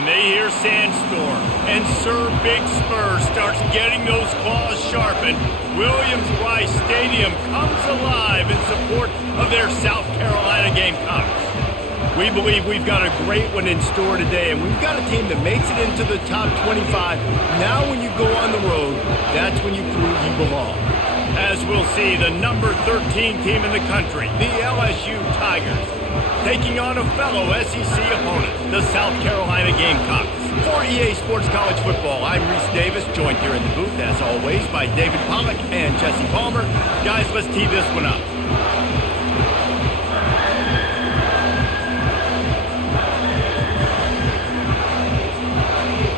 When they hear Sandstorm and Sir Big Spur starts getting those claws sharpened, Williams-Brice Stadium comes alive in support of their South Carolina Gamecocks. We believe we've got a great one in store today, and we've got a team that makes it into the top 25. Now when you go on the road, that's when you prove you belong. As we'll see, the number 13 team in the country, the LSU Tigers, taking on a fellow SEC opponent, the South Carolina Gamecocks. For EA Sports College Football, I'm Reese Davis, joined here in the booth, as always, by David Pollack and Jesse Palmer. Guys, let's tee this one up.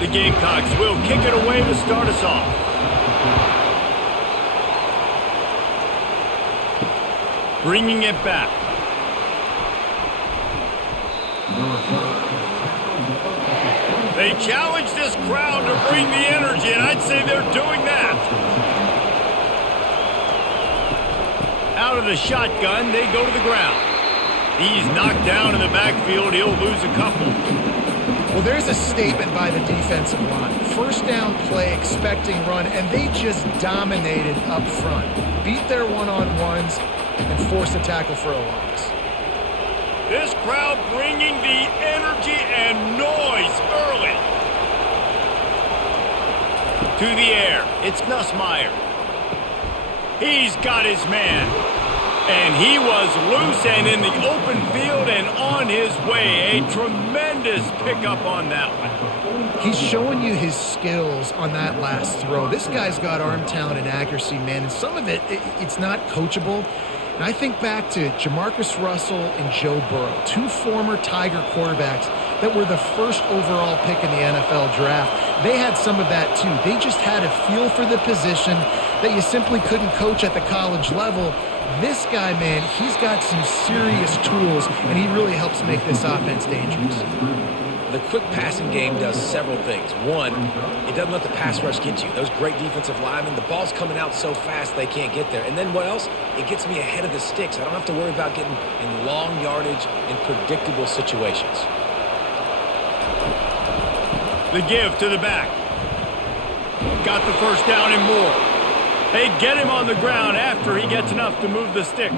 The Gamecocks will kick it away to start us off. Bringing it back. They challenge this crowd to bring the energy, and I'd say they're doing that. Out of the shotgun, they go to the ground. He's knocked down in the backfield. He'll lose a couple. Well, there's a statement by the defensive line. First down play, expecting run, and they just dominated up front. Beat their one-on-ones and forced a tackle for a loss. This crowd bringing the energy and noise early. To the air, it's Nussmeier. He's got his man. And he was loose and in the open field and on his way. A tremendous pickup on that one. He's showing you his skills on that last throw. This guy's got arm talent and accuracy, man. And some of it's not coachable. And I think back to Jamarcus Russell and Joe Burrow, two former Tiger quarterbacks that were the first overall pick in the NFL draft. They had some of that too. They just had a feel for the position that you simply couldn't coach at the college level. This guy, man, he's got some serious tools, and he really helps make this offense dangerous. The quick passing game does several things. One, it doesn't let the pass rush get you. Those great defensive linemen, the ball's coming out so fast they can't get there. And then what else? It gets me ahead of the sticks. I don't have to worry about getting in long yardage in predictable situations. The give to the back. Got the first down and more. They get him on the ground after he gets enough to move the sticks.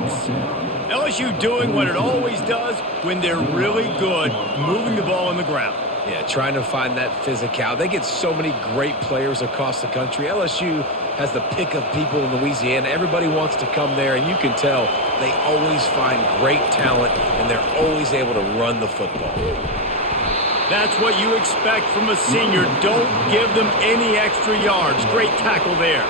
LSU doing what it always does when they're really good, moving the ball on the ground. Yeah, trying to find that physicality. They get so many great players across the country. LSU has the pick of people in Louisiana. Everybody wants to come there, and you can tell they always find great talent, and they're always able to run the football. That's what you expect from a senior. Don't give them any extra yards. Great tackle there.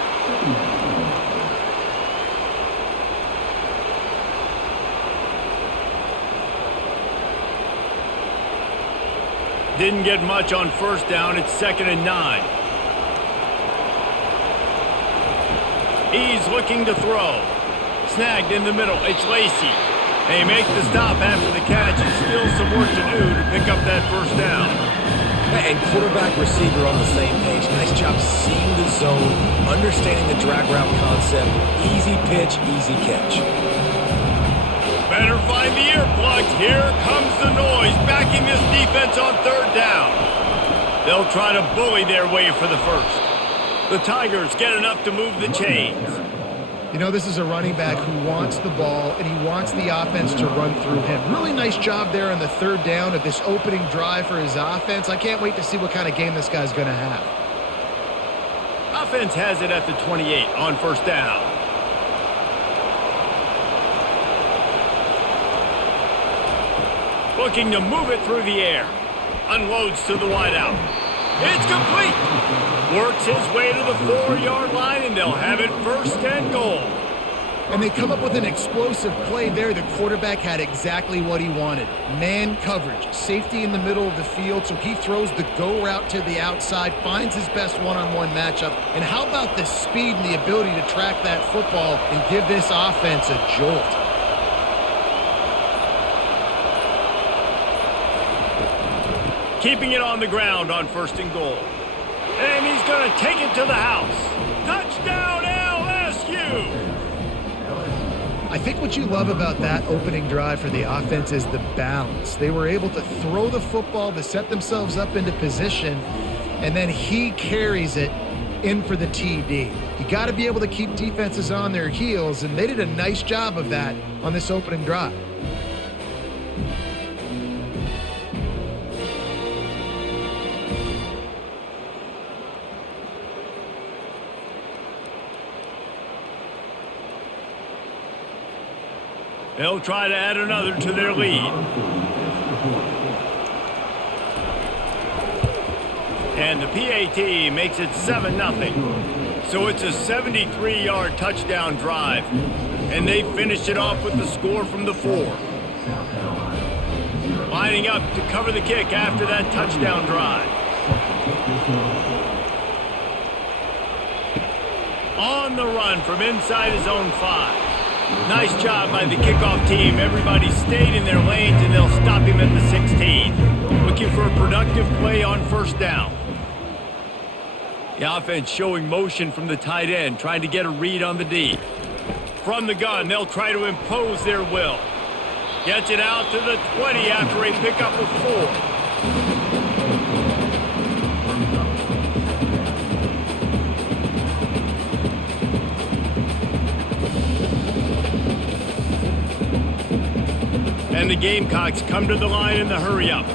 Didn't get much on first down. It's 2nd and 9. He's looking to throw. Snagged in the middle. It's Lacey. They make the stop after the catch. And still some work to do to pick up that first down. And quarterback receiver on the same page. Nice job seeing the zone, understanding the drag route concept. Easy pitch, easy catch. Better find the earplugs. Here comes the noise, backing this defense on 3rd down. They'll try to bully their way for the first. The Tigers get enough to move the chains. You know, this is a running back who wants the ball, and he wants the offense to run through him. Really nice job there on the 3rd down of this opening drive for his offense. I can't wait to see what kind of game this guy's going to have. Offense has it at the 28 on first down. Looking to move it through the air. Unloads to the wideout. It's complete. Works his way to the 4-yard line, and they'll have it 1st and goal. And they come up with an explosive play there. The quarterback had exactly what he wanted. Man coverage, safety in the middle of the field, so he throws the go route to the outside, finds his best one-on-one matchup. And how about the speed and the ability to track that football and give this offense a jolt? Keeping it on the ground on 1st and goal. And he's going to take it to the house. Touchdown, LSU! I think what you love about that opening drive for the offense is the balance. They were able to throw the football to set themselves up into position, and then he carries it in for the TD. You got to be able to keep defenses on their heels, and they did a nice job of that on this opening drive. They'll try to add another to their lead. And the PAT makes it 7-0. So it's a 73-yard touchdown drive. And they finish it off with the score from the 4. Lining up to cover the kick after that touchdown drive. On the run from inside his own 5. Nice job by the kickoff team. Everybody stayed in their lanes, and they'll stop him at the 16. Looking for a productive play on first down. The offense showing motion from the tight end, trying to get a read on the D. From the gun, they'll try to impose their will. Gets it out to the 20 after a pickup of 4. And the Gamecocks come to the line in the hurry-up.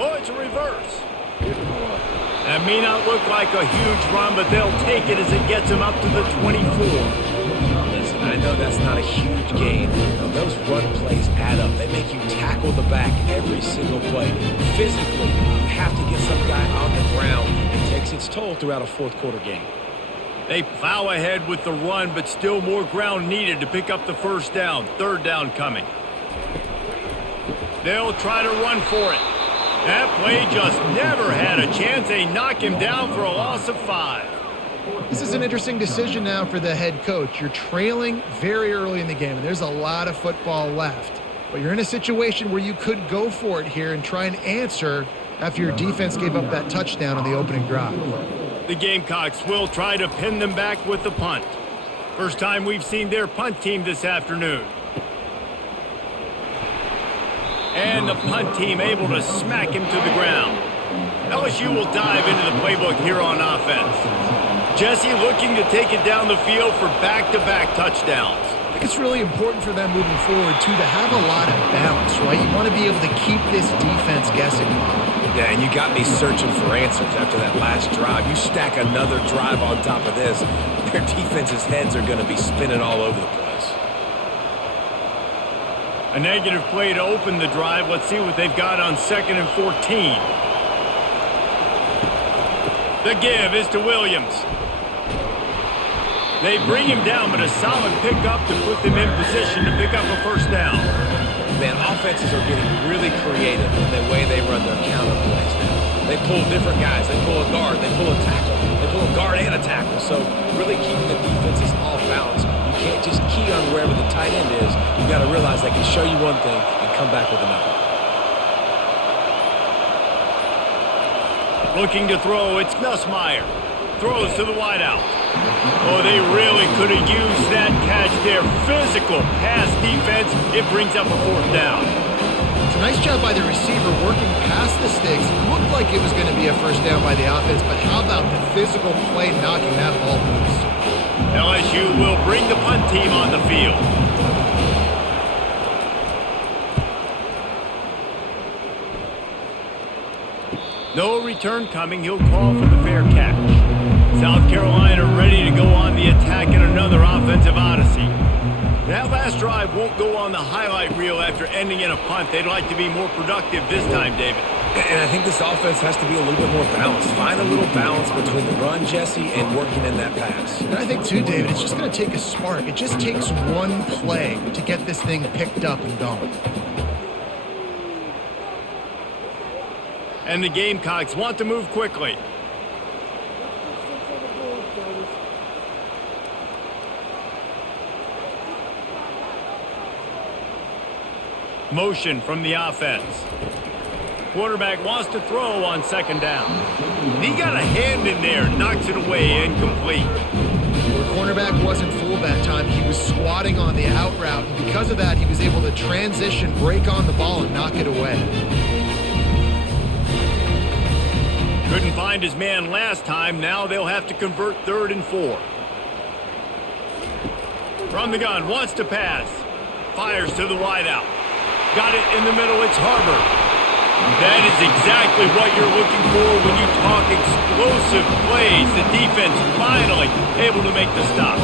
Oh, it's a reverse. That may not look like a huge run, but they'll take it as it gets them up to the 24. Listen, I know that's not a huge gain, but those run plays add up. They make you tackle the back every single play. Physically, you have to get some guy on the ground. It takes its toll throughout a fourth quarter game. They plow ahead with the run, but still more ground needed to pick up the first down. Third down coming. They'll try to run for it. That play just never had a chance. They knock him down for a loss of 5. This is an interesting decision now for the head coach. You're trailing very early in the game, and there's a lot of football left. But you're in a situation where you could go for it here and try and answer after your defense gave up that touchdown on the opening drive. The Gamecocks will try to pin them back with the punt. First time we've seen their punt team this afternoon. And the punt team able to smack him to the ground. LSU will dive into the playbook here on offense. Jesse looking to take it down the field for back-to-back touchdowns. I think it's really important for them moving forward, too, to have a lot of balance, right? You want to be able to keep this defense guessing. Yeah, and you got me searching for answers after that last drive. You stack another drive on top of this, their defense's heads are going to be spinning all over the place. A negative play to open the drive. Let's see what they've got on 2nd and 14. The give is to Williams. They bring him down, but a solid pickup to put them in position to pick up a first down. Man, offenses are getting really creative in the way they run their counter plays now. They pull different guys. They pull a guard. They pull a tackle. They pull a guard and a tackle. So really keeping the defenses off balance. You can't just key on wherever the tight end is. You got to realize they can show you one thing and come back with another. Looking to throw, it's Nussmeier. Throws to the wideout. Oh, they really could have used that catch there. Physical pass defense. It brings up a fourth down. It's a nice job by the receiver working past the sticks. It looked like it was going to be a first down by the offense, but how about the physical play knocking that ball loose? LSU will bring the punt team on the field. No return coming. He'll call for the fair catch. South Carolina ready to go on the attack in another offensive odyssey. That last drive won't go on the highlight reel after ending in a punt. They'd like to be more productive this time, David. And I think this offense has to be a little bit more balanced. Find a little balance between the run, Jesse, and working in that pass. And I think, too, David, it's just going to take a spark. It just takes one play to get this thing picked up and going. And the Gamecocks want to move quickly. Motion from the offense. quarterback wants to throw on second down. He got a hand in there, knocks it away, incomplete. The cornerback wasn't fooled that time. He was squatting on the out route, and because of that, he was able to transition, break on the ball, and knock it away. Couldn't find his man last time. Now they'll have to convert 3rd and 4. From the gun, wants to pass. Fires to the wideout. Got it in the middle, it's Harbor. That is exactly what you're looking for when you talk explosive plays. The defense finally able to make the stop.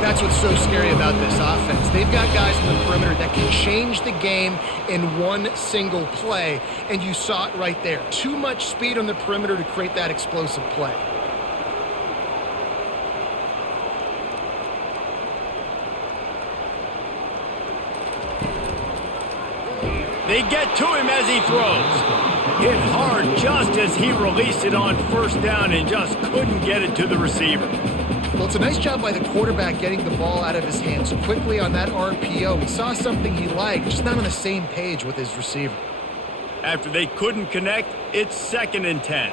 That's what's so scary about this offense. They've got guys in the perimeter that can change the game in one single play, and you saw it right there. Too much speed on the perimeter to create that explosive play. They get to him as he throws. Hit hard just as he released it on first down and just couldn't get it to the receiver. Well, it's a nice job by the quarterback getting the ball out of his hands quickly on that RPO. He saw something he liked, just not on the same page with his receiver. After they couldn't connect, it's 2nd and 10.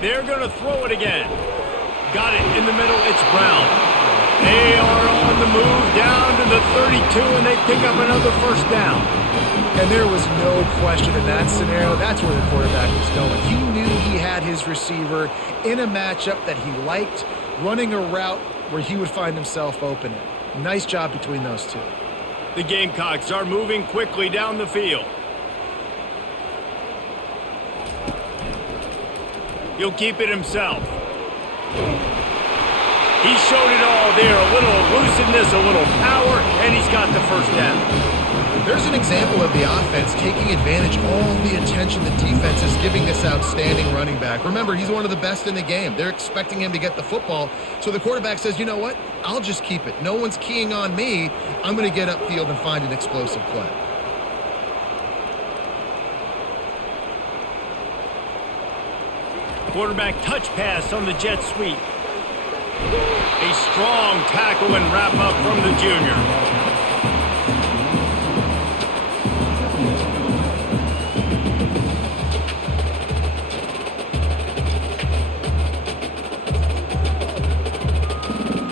They're going to throw it again. Got it in the middle, it's Brown. They are on the move down to the 32, and they pick up another first down. And there was no question in that scenario. That's where the quarterback was going. He knew he had his receiver in a matchup that he liked, running a route where he would find himself open. Nice job between those two. The Gamecocks are moving quickly down the field. He'll keep it himself. He showed it all there, a little elusiveness, a little power, and he's got the first down. There's an example of the offense taking advantage of all the attention the defense is giving this outstanding running back. Remember, he's one of the best in the game. They're expecting him to get the football, so the quarterback says, you know what, I'll just keep it. No one's keying on me. I'm going to get upfield and find an explosive play. Quarterback touch pass on the jet sweep. A strong tackle and wrap up from the junior.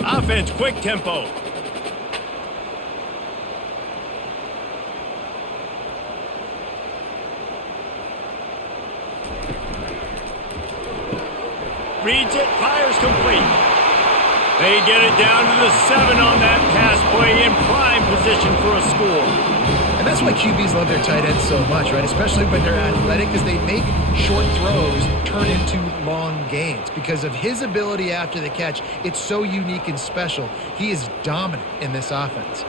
Offense, quick tempo. Reads it, fires complete. They get it down to the 7 on that pass play, in prime position for a score. And that's why QBs love their tight ends so much, right? Especially when they're athletic, because they make short throws turn into long gains. Because of his ability after the catch, it's so unique and special. He is dominant in this offense.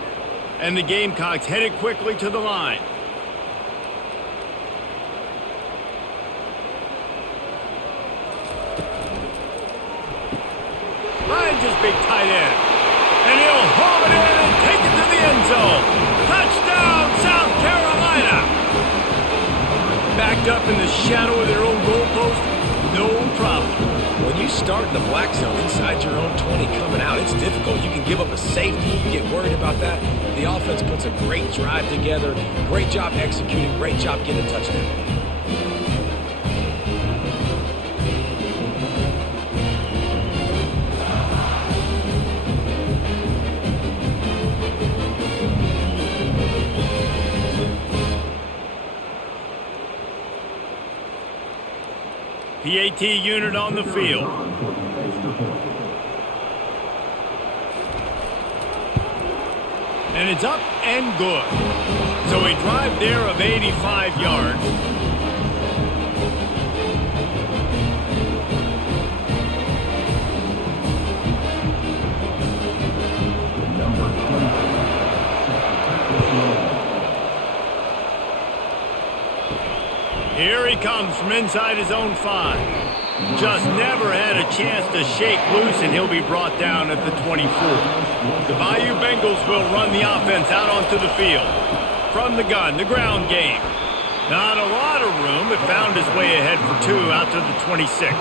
And the Gamecocks headed quickly to the line. Finds his big tight end. And he'll haul it in and take it to the end zone. Touchdown, South Carolina! Backed up in the shadow of their own goalpost, no problem. When you start in the black zone inside your own 20 coming out, it's difficult. You can give up a safety. You get worried about that. The offense puts a great drive together. Great job executing. Great job getting a touchdown. PAT unit on the field. And it's up and good. So a drive there of 85 yards. Here he comes from inside his own 5. Just never had a chance to shake loose, and he'll be brought down at the 24. The Bayou Bengals will run the offense out onto the field. From the gun, the ground game. Not a lot of room, but found his way ahead for 2 out to the 26.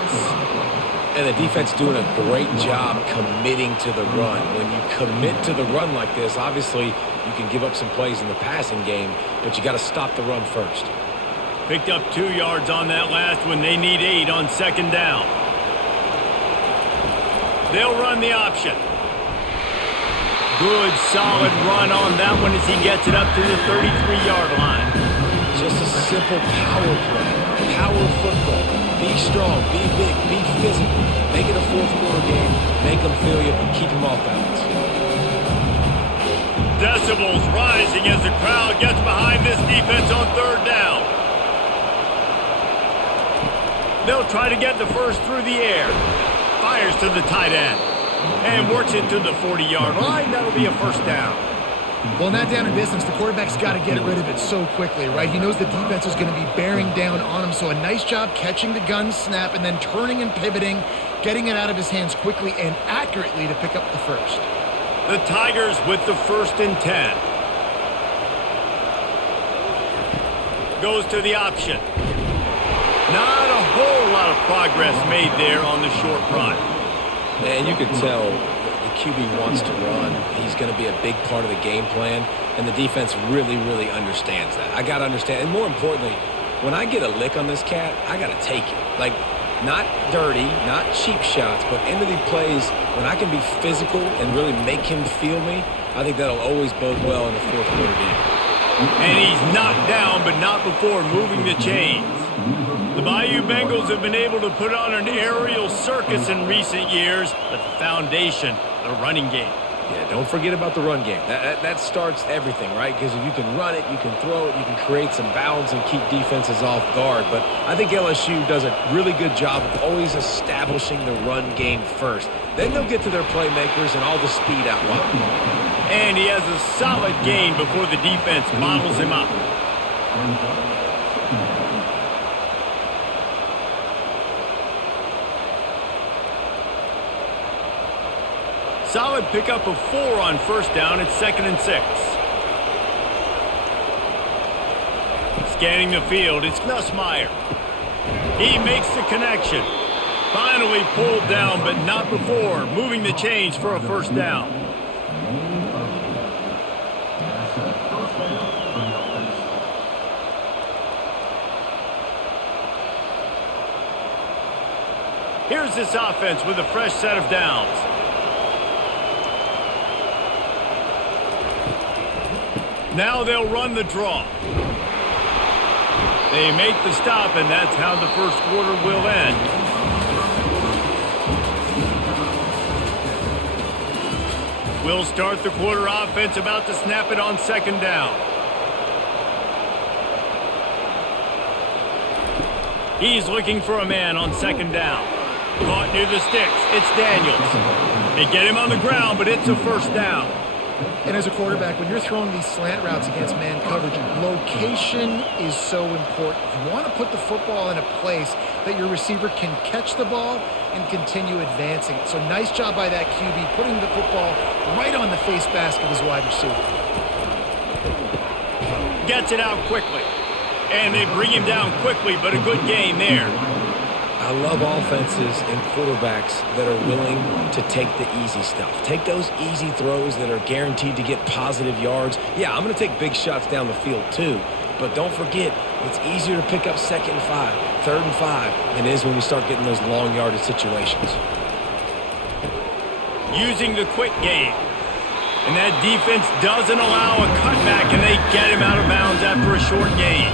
And the defense doing a great job committing to the run. When you commit to the run like this, obviously you can give up some plays in the passing game, but you got to stop the run first. Picked up 2 yards on that last one. They need 8 on second down. They'll run the option. Good, solid run on that one as he gets it up to the 33-yard line. Just a simple power play. Power football. Be strong, be big, be physical. Make it a fourth-quarter game. Make them feel you. Keep them off balance. Decibels rising as the crowd gets behind this defense on third down. They'll try to get the first through the air. Fires to the tight end. And works it to the 40-yard line. That'll be a first down. Well, in that down and distance, the quarterback's got to get rid of it so quickly, right? He knows the defense is going to be bearing down on him, so a nice job catching the gun snap and then turning and pivoting, getting it out of his hands quickly and accurately to pick up the first. The Tigers with the 1st and 10. Goes to the option. Not a whole lot of progress made there on the short run. And you can tell the QB wants to run. He's going to be a big part of the game plan, and the defense really, really understands that. I got to understand, and more importantly, when I get a lick on this cat, I got to take it. Like, not dirty, not cheap shots, but into the plays when I can be physical and really make him feel me, I think that'll always bode well in the fourth-quarter game. And he's knocked down, but not before moving the chains. The Bayou Bengals have been able to put on an aerial circus in recent years, but the foundation, the running game. Yeah, don't forget about the run game. That starts everything, right? Because if you can run it, you can throw it, you can create some bounds and keep defenses off guard. But I think LSU does a really good job of always establishing the run game first. Then they'll get to their playmakers and all the speed out wide. And he has a solid gain before the defense bottles him up. Solid pickup of 4 on first down. It's 2nd and 6. Scanning the field, it's Nussmeier. He makes the connection. Finally pulled down, but not before. Moving the chains for a first down. Here's this offense with a fresh set of downs. Now they'll run the draw. They make the stop, and that's how the first quarter will end. We'll start the quarter offense, about to snap it on second down. He's looking for a man on second down. Caught near the sticks. It's Daniels. They get him on the ground, but it's a first down. And as a quarterback, when you're throwing these slant routes against man coverage, location is so important. You want to put the football in a place that your receiver can catch the ball and continue advancing it. So nice job by that QB, putting the football right on the face mask of his wide receiver. Gets it out quickly. And they bring him down quickly, but a good gain there. I love offenses and quarterbacks that are willing to take the easy stuff. Take those easy throws that are guaranteed to get positive yards. Yeah, I'm going to take big shots down the field too, but don't forget, it's easier to pick up 2nd and 5, 3rd and 5 than it is when we start getting those long yardage situations. Using the quick game. And that defense doesn't allow a cutback, and they get him out of bounds after a short gain.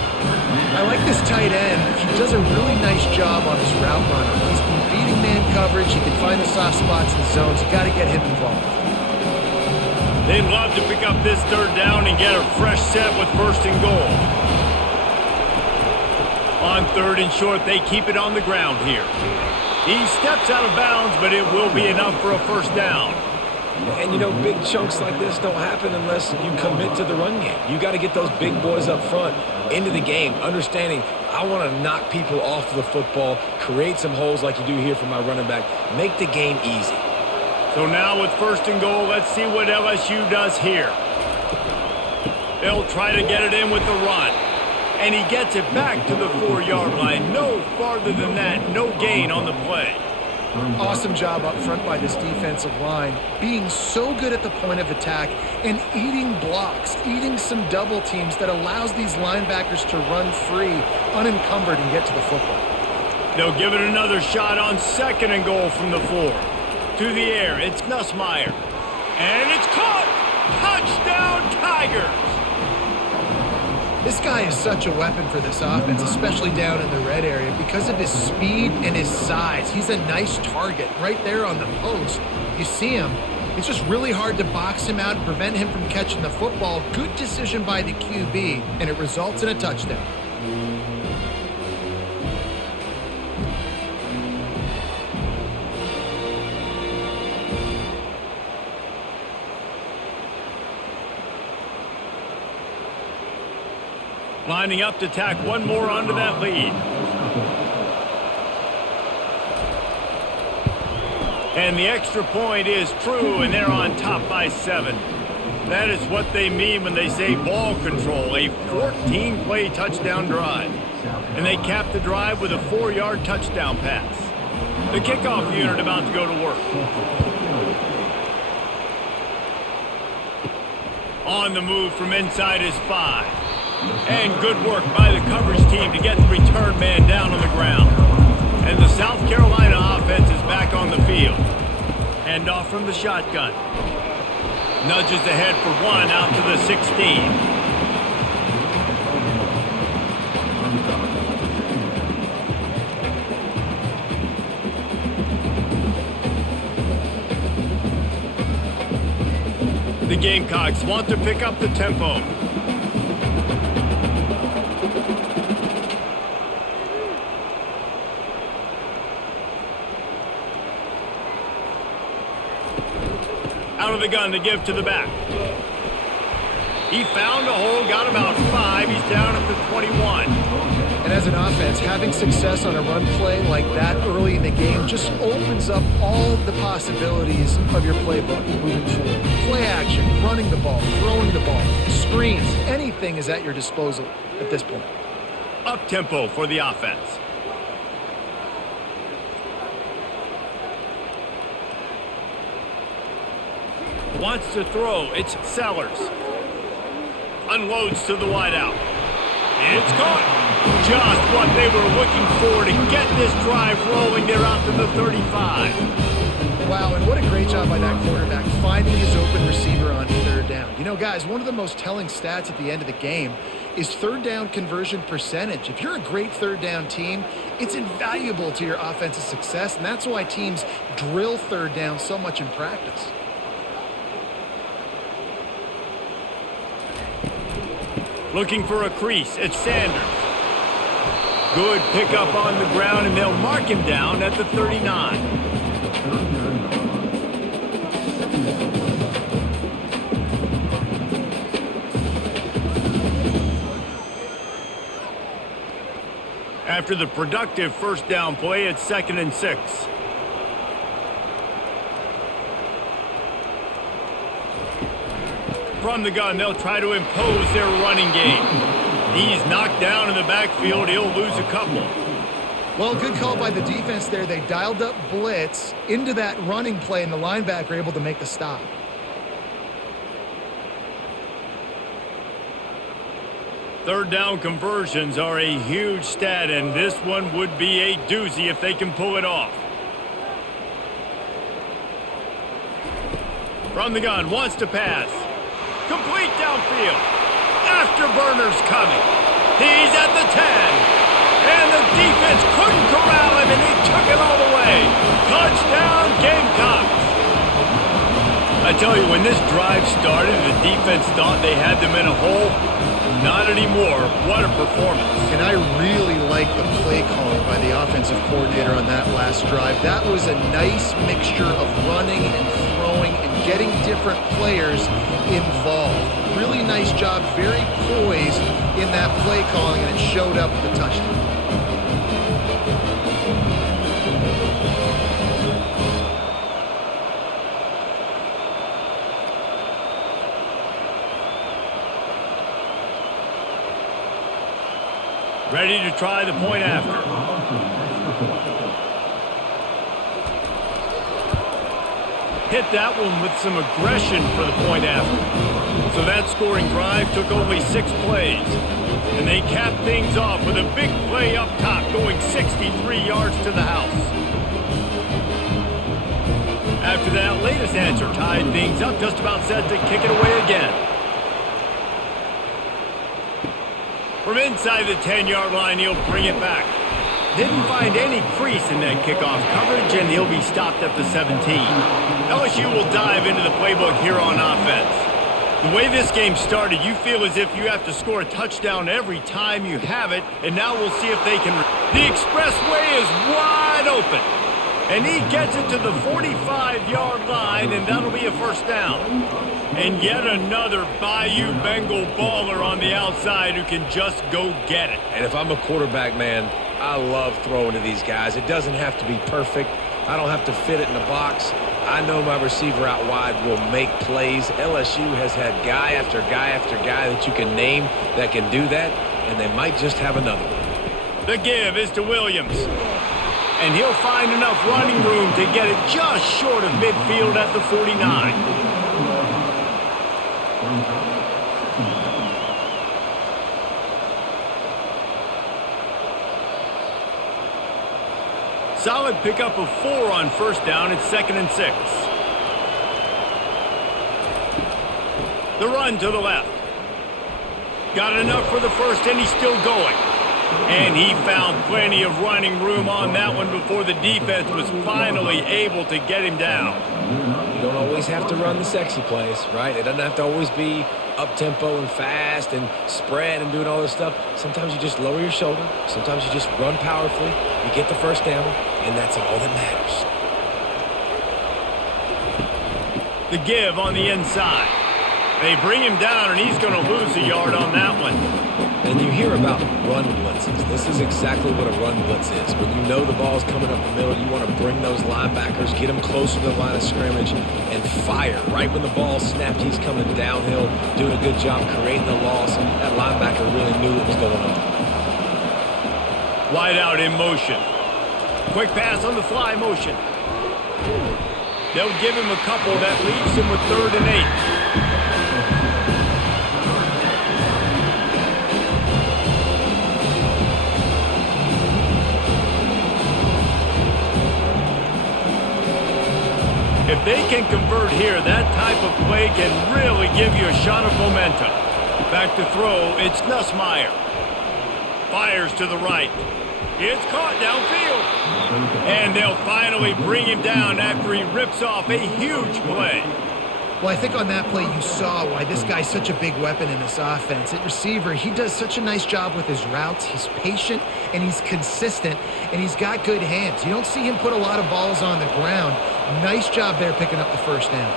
I like this tight end. He does a really nice job on his route runner. He's been beating man coverage. He can find the soft spots in zones. You got to get him involved. They'd love to pick up this third down and get a fresh set with 1st and goal. On 3rd and short, they keep it on the ground here. He steps out of bounds, but it will be enough for a first down. And, you know, big chunks like this don't happen unless you commit to the run game. You got to get those big boys up front into the game, understanding I want to knock people off the football, create some holes like you do here for my running back, make the game easy. So now with 1st and goal, let's see what LSU does here. They'll try to get it in with the run. And he gets it back to the 4-yard line. No farther than that, no gain on the play. Awesome job up front by this defensive line, being so good at the point of attack and eating blocks, eating some double teams that allows these linebackers to run free, unencumbered, and get to the football. They'll give it another shot on 2nd and goal from the 4. To the air, it's Nussmeier. And it's caught! Touchdown, Tigers! This guy is such a weapon for this offense, especially down in the red area, because of his speed and his size. He's a nice target right there on the post. You see him. It's just really hard to box him out and prevent him from catching the football. Good decision by the QB, and it results in a touchdown. Lining up to tack one more onto that lead. And the extra point is true, and they're on top by 7. That is what they mean when they say ball control, a 14-play touchdown drive. And they cap the drive with a 4-yard touchdown pass. The kickoff unit about to go to work. On the move from inside his 5. And good work by the coverage team to get the return man down on the ground. And the South Carolina offense is back on the field. Hand off from the shotgun. Nudges ahead for 1 out to the 16. The Gamecocks want to pick up the tempo. Out of the gun to give to the back. He found a hole, got about 5. He's down at the 21. And as an offense, having success on a run play like that early in the game just opens up all of the possibilities of your playbook moving forward. Play action, running the ball, throwing the ball, screens, anything is at your disposal at this point. Up tempo for the offense. Wants to throw. It's Sellers. Unloads to the wideout. It's caught. Just what they were looking for to get this drive rolling. They're out to the 35. Wow, and what a great job by that quarterback finding his open receiver on 3rd down. You know, guys, one of the most telling stats at the end of the game is 3rd down conversion percentage. If you're a great 3rd down team, it's invaluable to your offensive success, and that's why teams drill 3rd down so much in practice. Looking for a crease. It's Sanders. Good pickup on the ground, and they'll mark him down at the 39. After the productive 1st down play, it's 2nd and 6. From the gun, they'll try to impose their running game. He's knocked down in the backfield. He'll lose a couple. Well, good call by the defense there. They dialed up blitz into that running play, and the linebacker able to make the stop. Third down conversions are a huge stat, and this one would be a doozy if they can pull it off. From the gun, wants to pass. Complete downfield. Afterburner's coming. He's at the 10. And the defense couldn't corral him, and he took it all the way. Touchdown, Gamecocks. I tell you, when this drive started, the defense thought they had them in a hole. Not anymore. What a performance. And I really like the play calling by the offensive coordinator on that last drive. That was a nice mixture of running and throwing and getting different players involved. Really nice job, very poised in that play calling, and it showed up with the touchdown. Ready to try the point after. hit that one with some aggression for the point after. So that scoring drive took only 6 plays. And they capped things off with a big play up top going 63 yards to the house. After that latest answer tied things up, just about set to kick it away again. From inside the 10-yard line, he'll bring it back. Didn't find any crease in that kickoff coverage, and he'll be stopped at the 17. LSU will dive into the playbook here on offense. The way this game started, you feel as if you have to score a touchdown every time you have it, and now we'll see if they can. The expressway is wide open, and he gets it to the 45-yard line, and that'll be a first down. And yet another Bayou Bengal baller on the outside who can just go get it. And if I'm a quarterback, man, I love throwing to these guys. It doesn't have to be perfect. I don't have to fit it in the box. I know my receiver out wide will make plays. LSU has had guy after guy after guy that you can name that can do that, and they might just have another one. The give is to Williams. And he'll find enough running room to get it just short of midfield at the 49. Solid pickup of 4 on first down. It's 2nd and 6. The run to the left. Got enough for the first, and he's still going. And he found plenty of running room on that one before the defense was finally able to get him down. You don't always have to run the sexy plays, right? It doesn't have to always be up-tempo and fast and spread and doing all this stuff. Sometimes you just lower your shoulder. Sometimes you just run powerfully. You get the first down, and that's all that matters. The give on the inside. They bring him down, and he's going to lose a yard on that one. And you hear about run blitzes. This is exactly what a run blitz is. When you know the ball's coming up the middle, you want to bring those linebackers, get them closer to the line of scrimmage, and fire. Right when the ball snapped, he's coming downhill, doing a good job creating the loss. That linebacker really knew what was going on. Wide out in motion. Quick pass on the fly motion. They'll give him a couple. That leaves him with 3rd and 8. If they can convert here, that type of play can really give you a shot of momentum. Back to throw, it's Nussmeier. Fires to the right. It's caught downfield. And they'll finally bring him down after he rips off a huge play. Well, I think on that play you saw why this guy's such a big weapon in this offense. At receiver, he does such a nice job with his routes. He's patient, and he's consistent, and he's got good hands. You don't see him put a lot of balls on the ground. Nice job there picking up the first down.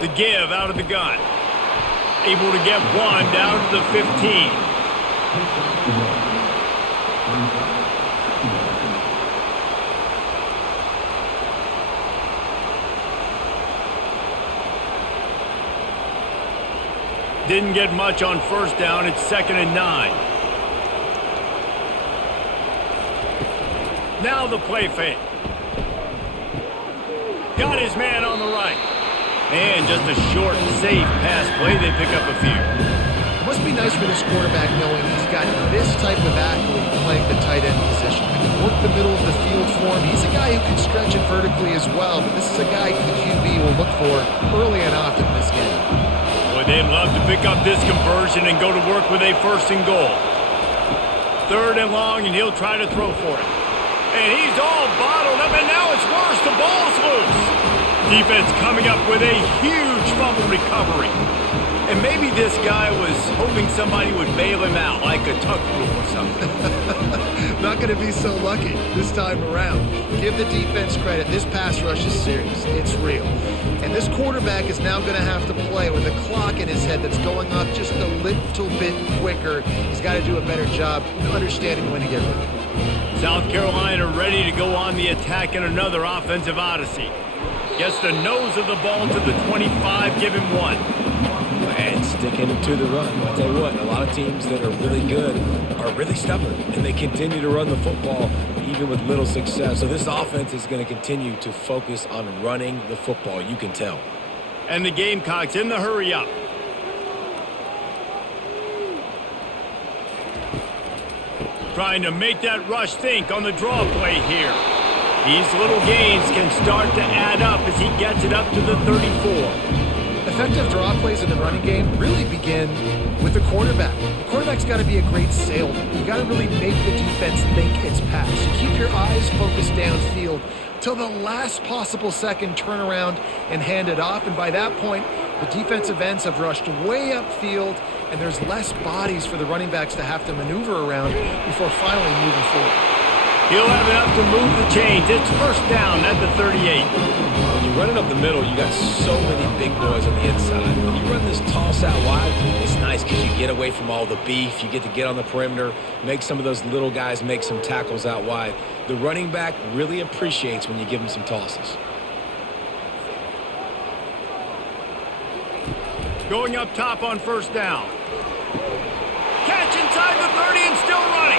The give out of the gun. Able to get one down to the 15. Didn't get much on first down. It's 2nd and 9. Now the play fake. Got his man on the right. And just a short, safe pass play. They pick up a few. It must be nice for this quarterback knowing he's got this type of athlete playing the tight end position. He can work the middle of the field for him. He's a guy who can stretch it vertically as well, but this is a guy the QB will look for early and often in this game. Boy, they'd love to pick up this conversion and go to work with a 1st and goal. 3rd and long, and he'll try to throw for it. And he's all bottled up, and now it's worse. The ball's loose. Defense coming up with a huge fumble recovery. And maybe this guy was hoping somebody would bail him out, like a tuck rule or something. Not going to be so lucky this time around. Give the defense credit. This pass rush is serious. It's real. And this quarterback is now going to have to play with a clock in his head that's going up just a little bit quicker. He's got to do a better job understanding when to get rid. South Carolina ready to go on the attack in another offensive odyssey. Gets the nose of the ball to the 25, give him 1. And still sticking to the run. I'll tell you what, a lot of teams that are really good are really stubborn, and they continue to run the football even with little success. So this offense is going to continue to focus on running the football. You can tell. And the Gamecocks in the hurry up. Trying to make that rush think on the draw play here. These little gains can start to add up as he gets it up to the 34. Effective draw plays in the running game really begin with the quarterback. The quarterback's got to be a great salesman. You got to really make the defense think it's pass. You keep your eyes focused downfield till the last possible second, turn around and hand it off. And by that point, the defensive ends have rushed way upfield, and there's less bodies for the running backs to have to maneuver around before finally moving forward. He'll have enough to move the chains. It's first down at the 38. When you run it up the middle, you got so many big boys on the inside. When you run this toss out wide, it's nice because you get away from all the beef. You get to get on the perimeter, make some of those little guys make some tackles out wide. The running back really appreciates when you give him some tosses. Going up top on first down. Catch inside the 30 and still running.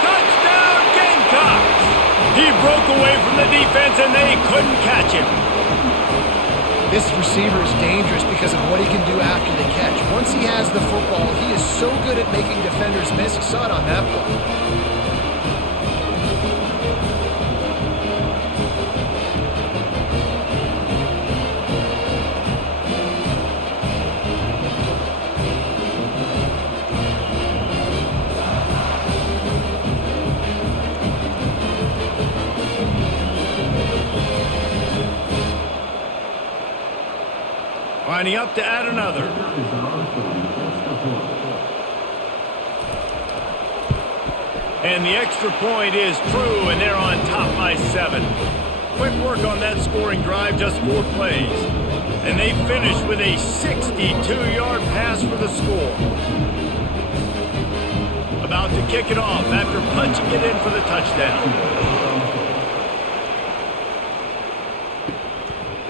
Touchdown, Gamecocks! He broke away from the defense and they couldn't catch him. This receiver is dangerous because of what he can do after the catch. Once he has the football, he is so good at making defenders miss. You saw it on that play. Lining up to add another. And the extra point is true, and they're on top by 7. Quick work on that scoring drive, just 4 plays. And they finish with a 62-yard pass for the score. About to kick it off after punching it in for the touchdown.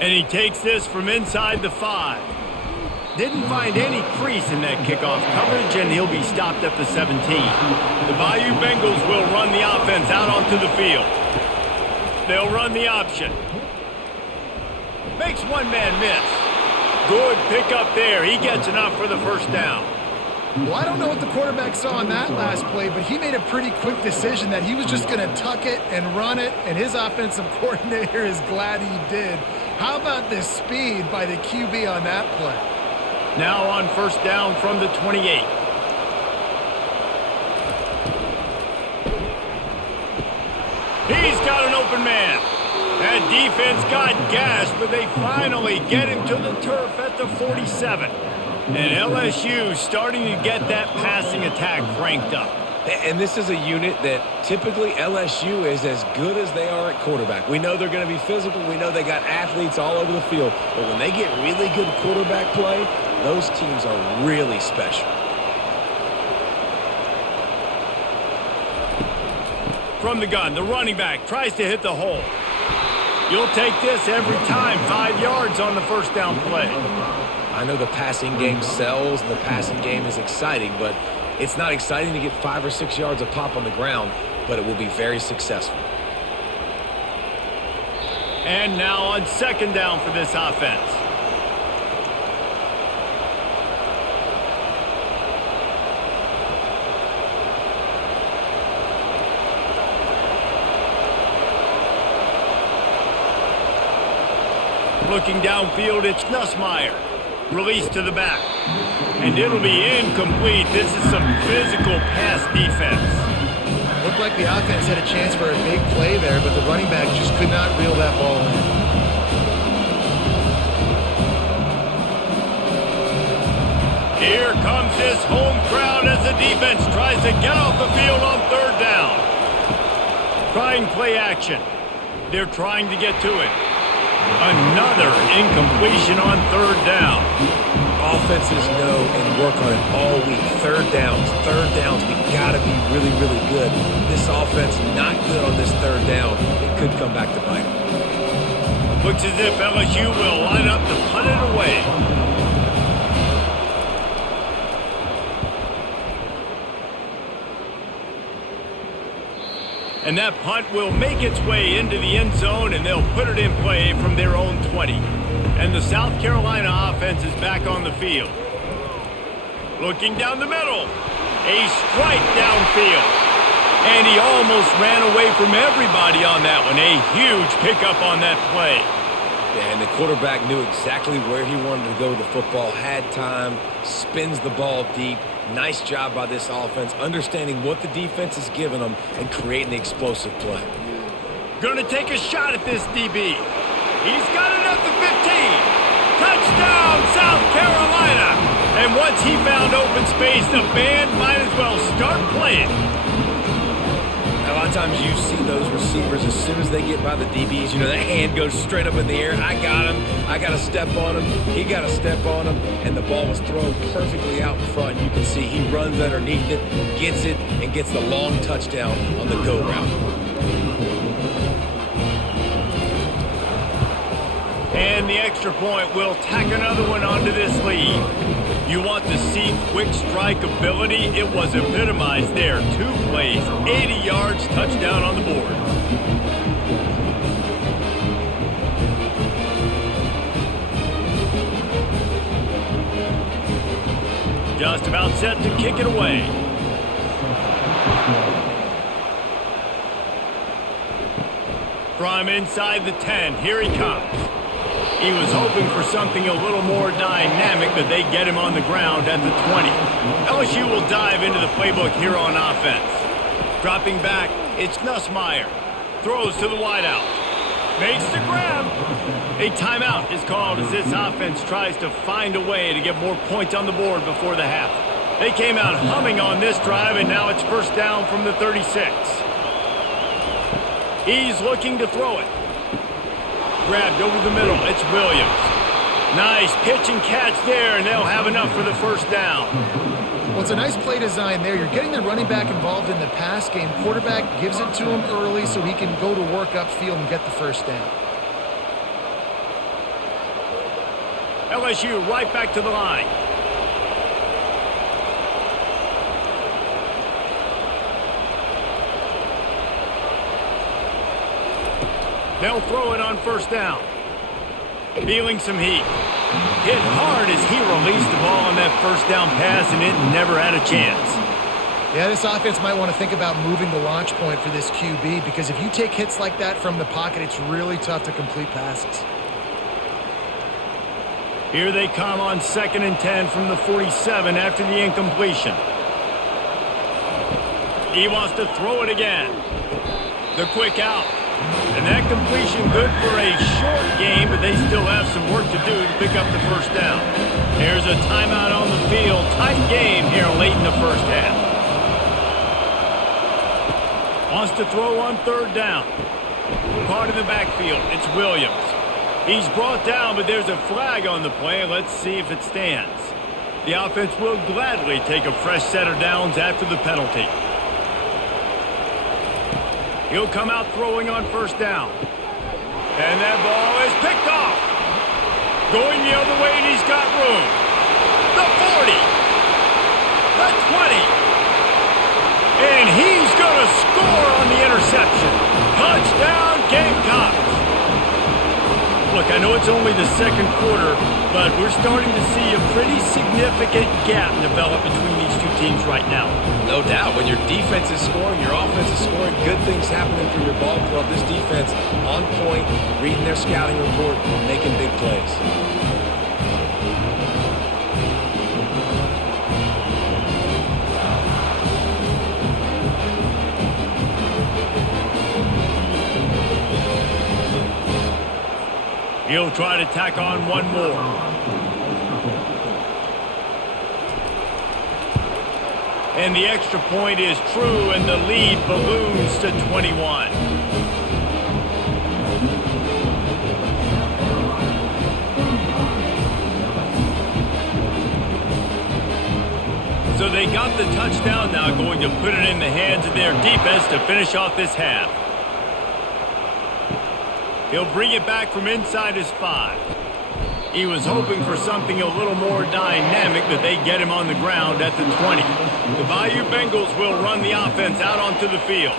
And he takes this from inside the 5. Didn't find any crease in that kickoff coverage, and he'll be stopped at the 17. The Bayou Bengals will run the offense out onto the field. They'll run the option. Makes one man miss. Good pickup there. He gets enough for the first down. Well, I don't know what the quarterback saw on that last play, but he made a pretty quick decision that he was just going to tuck it and run it, and his offensive coordinator is glad he did. How about this speed by the QB on that play? Now on first down from the 28. He's got an open man. That defense got gashed, but they finally get him to the turf at the 47. And LSU starting to get that passing attack cranked up. And this is a unit that typically LSU is as good as they are at quarterback. We know they're going to be physical. We know they got athletes all over the field. But when they get really good quarterback play, those teams are really special. From the gun, the running back tries to hit the hole. You'll take this every time. 5 yards on the first down play. I know the passing game sells, and the passing game is exciting, but it's not exciting to get 5 or 6 yards of pop on the ground, but it will be very successful. And now on second down for this offense. Looking downfield, it's Nussmeier. Release to the back. And it'll be incomplete. This is some physical pass defense. Looked like the offense had a chance for a big play there, but the running back just could not reel that ball in. Here comes this home crowd as the defense tries to get off the field on third down. Trying play action. They're trying to get to it. Another incompletion on third down. Offenses know and work on it all week. Third downs. We got to be really, really good. This offense not good on this third down. It could come back to bite them. Looks as if LSU will line up to punt it away. And that punt will make its way into the end zone, and they'll put it in play from their own 20. And the South Carolina offense is back on the field. Looking down the middle. A strike downfield. And he almost ran away from everybody on that one. A huge pickup on that play. Yeah, and the quarterback knew exactly where he wanted to go with the football, had time, spins the ball deep. Nice job by this offense, understanding what the defense is giving them and creating the explosive play. Gonna take a shot at this DB. He's got it at the 15. Touchdown, South Carolina. And once he found open space, the band might as well start playing. A lot of times you see those receivers, as soon as they get by the DBs, you know, that hand goes straight up in the air. I got him. I got to step on him. He got to step on him. And the ball was thrown perfectly out in front. You can see he runs underneath it, gets it, and gets the long touchdown on the go route. And the extra point will tack another one onto this lead. You want to see quick strike ability? It was epitomized there. 2 plays, 80 yards, touchdown on the board. Just about set to kick it away. From inside the 10, here he comes. He was hoping for something a little more dynamic, but they get him on the ground at the 20. LSU will dive into the playbook here on offense. Dropping back, it's Nussmeier. Throws to the wideout. Makes the grab. A timeout is called as this offense tries to find a way to get more points on the board before the half. They came out humming on this drive, and now it's first down from the 36. He's looking to throw it. Grabbed over the middle. It's Williams. Nice pitch and catch there, and they'll have enough for the first down. Well, it's a nice play design there. You're getting the running back involved in the pass game. Quarterback gives it to him early so he can go to work upfield and get the first down. LSU right back to the line. They'll throw it on first down. Feeling some heat. Hit hard as he released the ball on that first down pass, and it never had a chance. Yeah, this offense might want to think about moving the launch point for this QB, because if you take hits like that from the pocket, it's really tough to complete passes. Here they come on 2nd and 10 from the 47 after the incompletion. He wants to throw it again. The quick out. And that completion good for a short game, but they still have some work to do to pick up the first down. There's a timeout on the field. Tight game here late in the first half. Wants to throw on 3rd down. Caught in the backfield. It's Williams. He's brought down, but there's a flag on the play. Let's see if it stands. The offense will gladly take a fresh set of downs after the penalty. He'll come out throwing on first down. And that ball is picked off. Going the other way, and he's got room. The 40. The 20. And he's going to score on the interception. Touchdown, Gamecocks. Look, I know it's only the 2nd quarter, but we're starting to see a pretty significant gap develop between these two teams right now. No doubt. When your defense is scoring, your offense is scoring, good things happening for your ball club. This defense on point, reading their scouting report, making big plays. He'll try to tack on one more. And the extra point is true, and the lead balloons to 21. So they got the touchdown, now going to put it in the hands of their defense to finish off this half. He'll bring it back from inside his 5. He was hoping for something a little more dynamic, but they get him on the ground at the 20. The Bayou Bengals will run the offense out onto the field.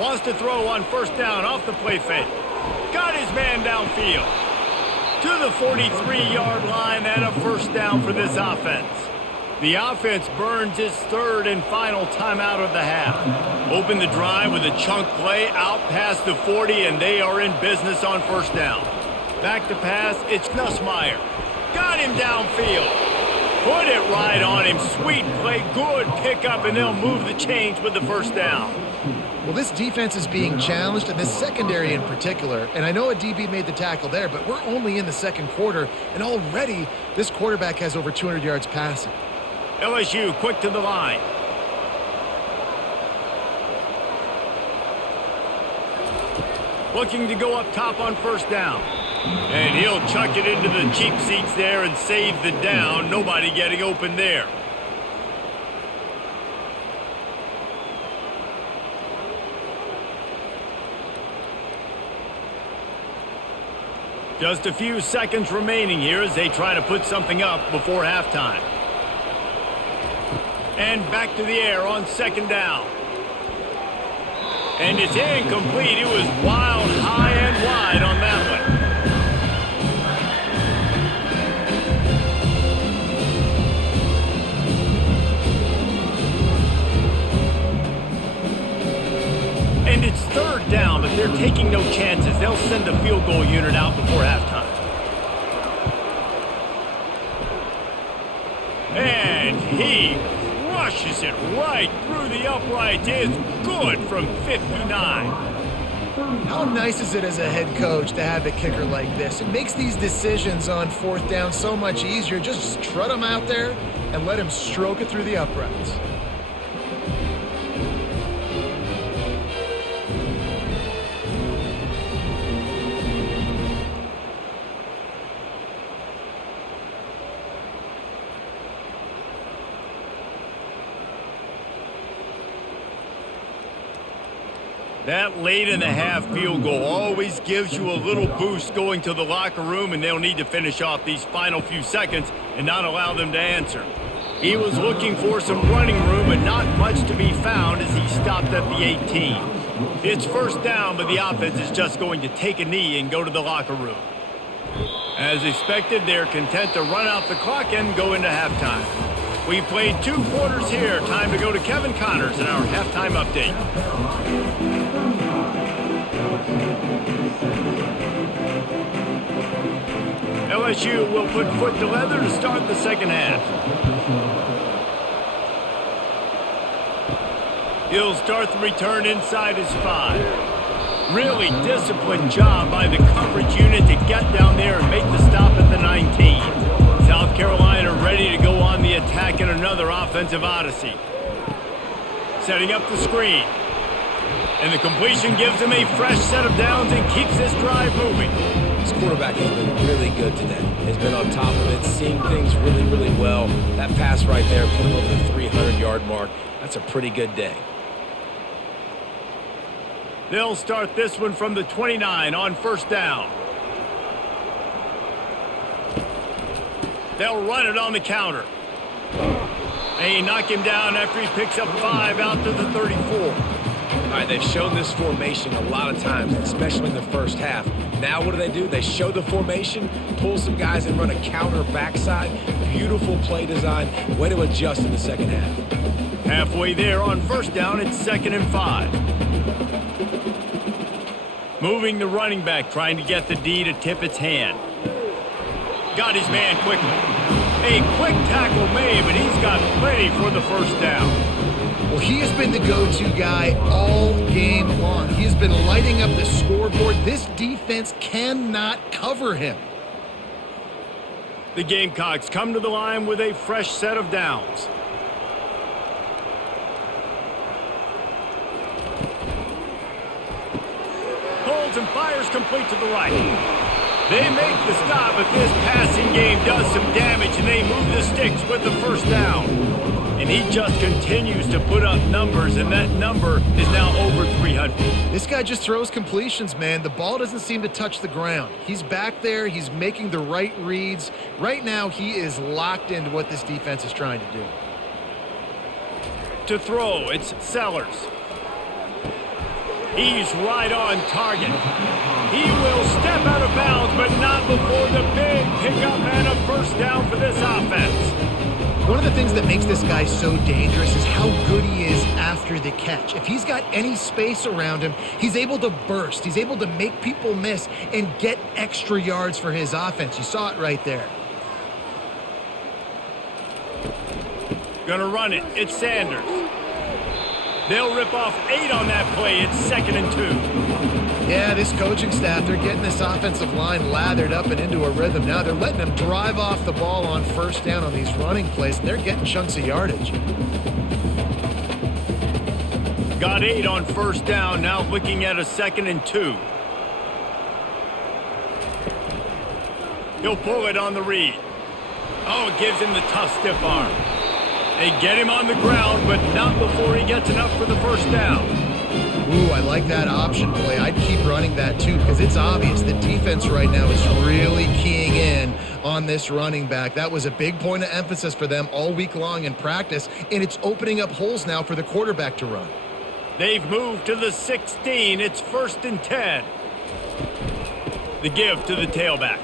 Wants to throw on first down off the play fake. Got his man downfield. To the 43-yard line and a first down for this offense. The offense burns its third and final timeout of the half. Open the drive with a chunk play out past the 40, and they are in business on first down. Back to pass, it's Nussmeier. Got him downfield. Put it right on him. Sweet play, good pickup, and they'll move the chains with the first down. Well, this defense is being challenged, and this secondary in particular. And I know a DB made the tackle there, but we're only in the second quarter, and already this quarterback has over 200 yards passing. LSU quick to the line. Looking to go up top on first down. And he'll chuck it into the cheap seats there and save the down. Nobody getting open there. Just a few seconds remaining here as they try to put something up before halftime. And back to the air on second down. And it's incomplete. It was wild, high and wide on that one. And it's third down, but they're taking no chances. They'll send the field goal unit out before halftime. And he crushes it right through the upright. It's good from 59. How nice is it as a head coach to have a kicker like this? It makes these decisions on fourth down so much easier. Just strut him out there and let him stroke it through the uprights. That late in the half field goal always gives you a little boost going to the locker room, and they'll need to finish off these final few seconds and not allow them to answer. He was looking for some running room, but not much to be found as he stopped at the 18. It's first down, but the offense is just going to take a knee and go to the locker room. As expected, they're content to run out the clock and go into halftime. We've played 2 quarters here. Time to go to Kevin Connors in our halftime update. LSU will put foot to leather to start the second half. He'll start the return inside his 5. Really disciplined job by the coverage unit to get down there and make the stop at the 19. South Carolina ready to go on the attack in another offensive odyssey. Setting up the screen. And the completion gives him a fresh set of downs and keeps this drive moving. This quarterback has been really good today. He's been on top of it, seeing things really, really well. That pass right there put him over the 300-yard mark. That's a pretty good day. They'll start this one from the 29 on first down. They'll run it on the counter. They knock him down after he picks up 5 out to the 34. All right, they've shown this formation a lot of times, especially in the first half. Now what do? They show the formation, pull some guys and run a counter backside. Beautiful play design. Way to adjust in the second half. Halfway there on first down, it's 2nd and 5. Moving the running back, trying to get the D to tip its hand. Got his man quickly. A quick tackle made, but he's got plenty for the first down. Well, he has been the go-to guy all game long. He has been lighting up the scoreboard. This defense cannot cover him. The Gamecocks come to the line with a fresh set of downs. Pulls and fires complete to the right. They make the stop, but this passing game does some damage, and they move the sticks with the first down. And he just continues to put up numbers, and that number is now over 300. This guy just throws completions, man. The ball doesn't seem to touch the ground. He's back there. He's making the right reads. Right now, he is locked into what this defense is trying to do. To throw, it's Sellers. He's right on target. He will step out of bounds, but not before the big pickup and a first down for this offense. One of the things that makes this guy so dangerous is how good he is after the catch. If he's got any space around him, he's able to burst. He's able to make people miss and get extra yards for his offense. You saw it right there. Gonna run it. It's Sanders. They'll rip off 8 on that play. It's 2nd and 2. Yeah, this coaching staff, they're getting this offensive line lathered up and into a rhythm. Now they're letting them drive off the ball on first down on these running plays, and they're getting chunks of yardage. Got 8 on first down. Now looking at a 2nd and 2. He'll pull it on the read. Oh, it gives him the tough stiff arm. They get him on the ground, but not before he gets enough for the first down. Ooh, I like that option play. I'd keep running that too because it's obvious the defense right now is really keying in on this running back. That was a big point of emphasis for them all week long in practice, and it's opening up holes now for the quarterback to run. They've moved to the 16. It's 1st and 10. The give to the tailback.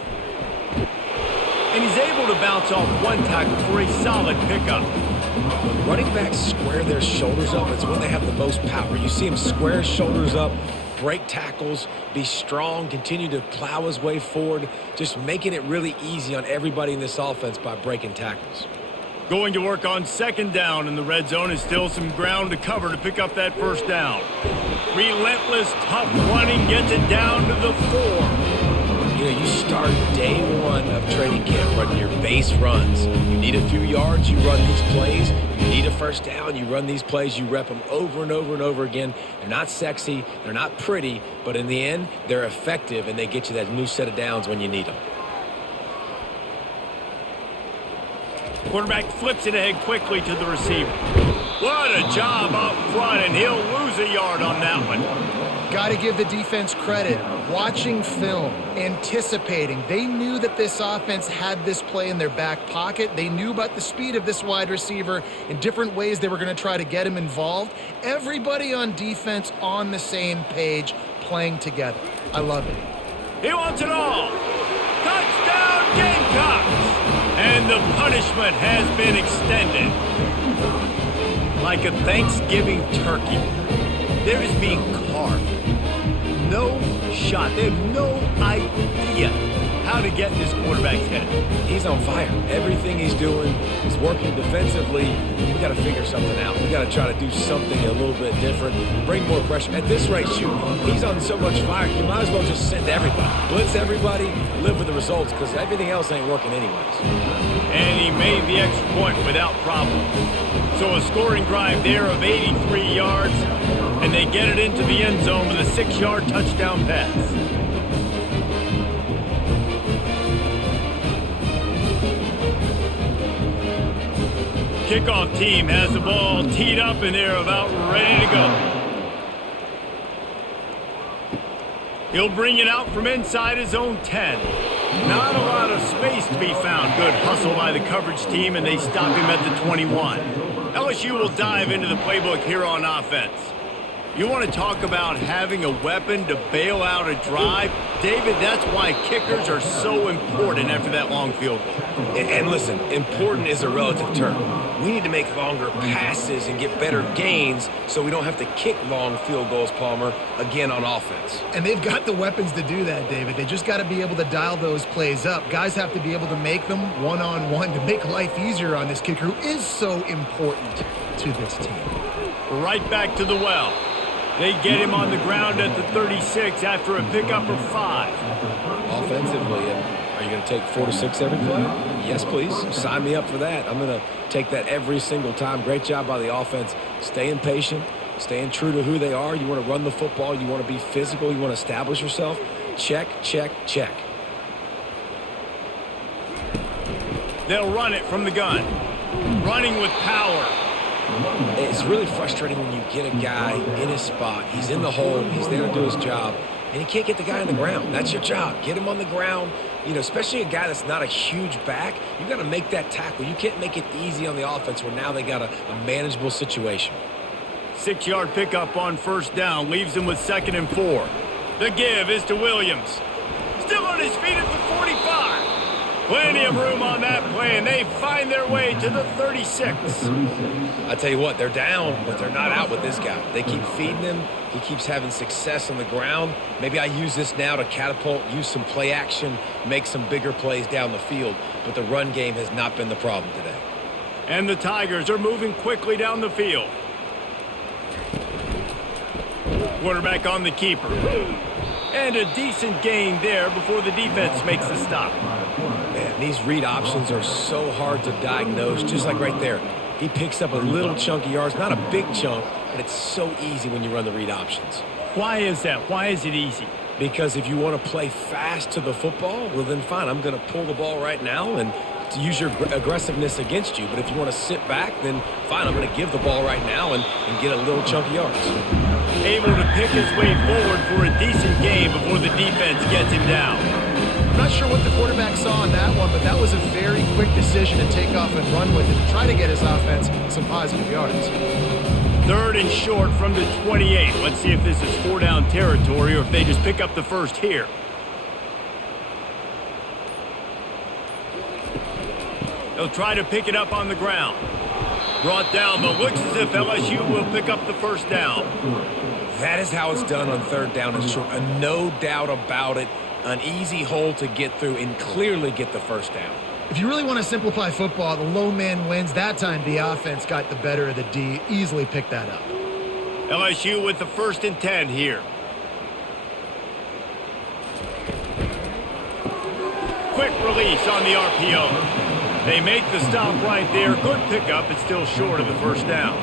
And he's able to bounce off one tackle for a solid pickup. When running backs square their shoulders up, it's when they have the most power. You see him square his shoulders up, break tackles, be strong, continue to plow his way forward, just making it really easy on everybody in this offense by breaking tackles. Going to work on 2nd down in the red zone is still some ground to cover to pick up that first down. Relentless, tough running gets it down to the 4. You know, you start day one of training camp running your base runs. You need a few yards, you run these plays. You need a first down, you run these plays. You rep them over and over and over again. They're not sexy, they're not pretty, but in the end, they're effective, and they get you that new set of downs when you need them. Quarterback flips it ahead quickly to the receiver. What a job up front, and he'll lose a yard on that one. Got to give the defense credit. Watching film, anticipating. They knew that this offense had this play in their back pocket. They knew about the speed of this wide receiver in different ways they were going to try to get him involved. Everybody on defense on the same page, playing together. I love it. He wants it all. Touchdown, Gamecocks! And the punishment has been extended. Like a Thanksgiving turkey, there is being carved. No shot. They have no idea how to get in this quarterback's head. He's on fire. Everything he's doing is working defensively. We got to figure something out. We got to try to do something a little bit different. Bring more pressure. At this rate, shoot, he's on so much fire, you might as well just send everybody. Blitz everybody, live with the results, because everything else ain't working anyways. And he made the extra point without problem. So a scoring drive there of 83 yards, and they get it into the end zone with a 6-yard touchdown pass. Kickoff team has the ball teed up, and they're about ready to go. He'll bring it out from inside his own 10. Not a lot of space to be found. Good hustle by the coverage team, and they stop him at the 21. LSU will dive into the playbook here on offense. You want to talk about having a weapon to bail out a drive? David, that's why kickers are so important after that long field goal. And listen, important is a relative term. We need to make longer passes and get better gains so we don't have to kick long field goals, Palmer, again on offense. And they've got the weapons to do that, David. They just got to be able to dial those plays up. Guys have to be able to make them one-on-one to make life easier on this kicker who is so important to this team. Right back to the well. They get him on the ground at the 36 after a pickup of 5. Offensively, are you going to take 4 to 6 every play? Yes, please. Sign me up for that. I'm going to take that every single time. Great job by the offense. Staying patient, staying true to who they are. You want to run the football. You want to be physical. You want to establish yourself. Check, check, check. They'll run it from the gun. Running with power. It's really frustrating when you get a guy in his spot. He's in the hole. He's there to do his job. And he can't get the guy on the ground. That's your job. Get him on the ground. You know, especially a guy that's not a huge back. You got to make that tackle. You can't make it easy on the offense where now they got a manageable situation. 6-yard pickup on first down leaves him with 2nd and 4. The give is to Williams. Still on his feet at the 45. Plenty of room on that play, and they find their way to the 36. I tell you what, they're down, but they're not out with this guy. They keep feeding him. He keeps having success on the ground. Maybe I use this now to catapult, use some play action, make some bigger plays down the field, but the run game has not been the problem today. And the Tigers are moving quickly down the field. Quarterback on the keeper. And a decent gain there before the defense makes the stop. Man, these read options are so hard to diagnose, just like right there. He picks up a little chunk of yards, not a big chunk, but it's so easy when you run the read options. Why is that? Why is it easy? Because if you want to play fast to the football, well then fine, I'm going to pull the ball right now and to use your aggressiveness against you. But if you want to sit back, then fine, I'm going to give the ball right now and get a little chunk of yards. Able to pick his way forward for a decent gain before the defense gets him down. I'm not sure what the quarterback saw on that one, but that was a very quick decision to take off and run with it to try to get his offense some positive yards. 3rd and short from the 28. Let's see if this is 4-down territory or if they just pick up the first here. They'll try to pick it up on the ground. Brought down, but looks as if LSU will pick up the first down. That is how it's done on 3rd down and short. No doubt about it. An easy hole to get through and clearly get the first down. If you really want to simplify football, the low man wins. That time the offense got the better of the D. Easily picked that up. LSU with the 1st and 10 here. Quick release on the RPO. They make the stop right there. Good pickup. It's still short of the first down.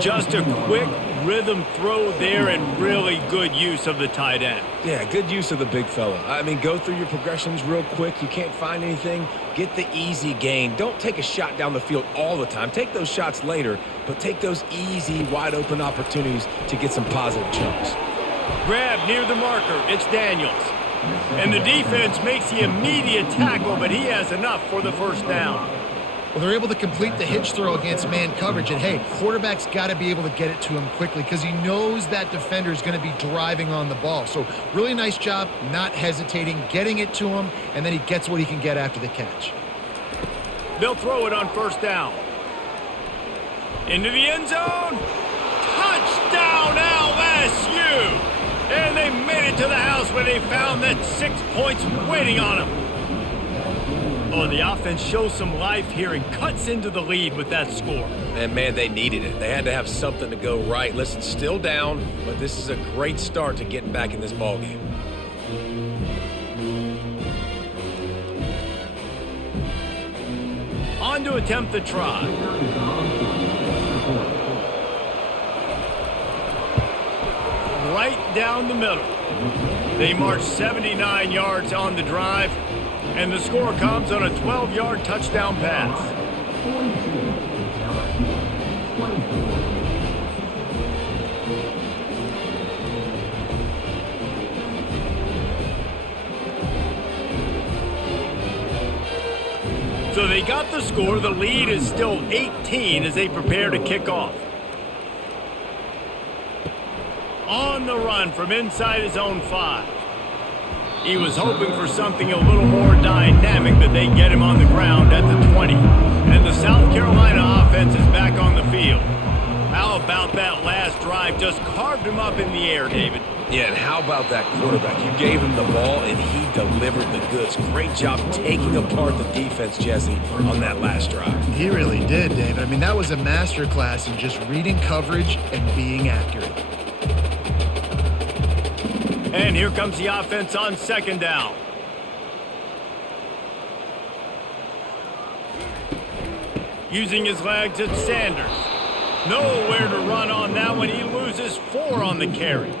Just a quick rhythm throw there and really good use of the tight end. Yeah, good use of the big fella. I mean, go through your progressions real quick. You can't find anything. Get the easy gain. Don't take a shot down the field all the time. Take those shots later, but take those easy, wide-open opportunities to get some positive chunks. Grab near the marker. It's Daniels. And the defense makes the immediate tackle, but he has enough for the first down. Well, they're able to complete the hitch throw against man coverage. And, hey, quarterback's got to be able to get it to him quickly because he knows that defender is going to be driving on the ball. So really nice job not hesitating, getting it to him, and then he gets what he can get after the catch. They'll throw it on first down. Into the end zone. Touchdown, LSU! And they made it to the house where they found that 6 points waiting on them. Oh, the offense shows some life here and cuts into the lead with that score. And, man, they needed it. They had to have something to go right. Listen, still down, but this is a great start to getting back in this ballgame. On to attempt the try. Right down the middle. They march 79 yards on the drive. And the score comes on a 12-yard touchdown pass. So they got the score. The lead is still 18 as they prepare to kick off. On the run from inside his own 5. He was hoping for something a little more dynamic, but they get him on the ground at the 20. And the South Carolina offense is back on the field. How about that last drive? Just carved him up in the air, David. Yeah, and how about that quarterback? You gave him the ball, and he delivered the goods. Great job taking apart the defense, Jesse, on that last drive. He really did, David. I mean, that was a masterclass in just reading coverage and being accurate. And here comes the offense on second down. Using his legs, it's Sanders. Nowhere to run on that one. He loses 4 on the carry.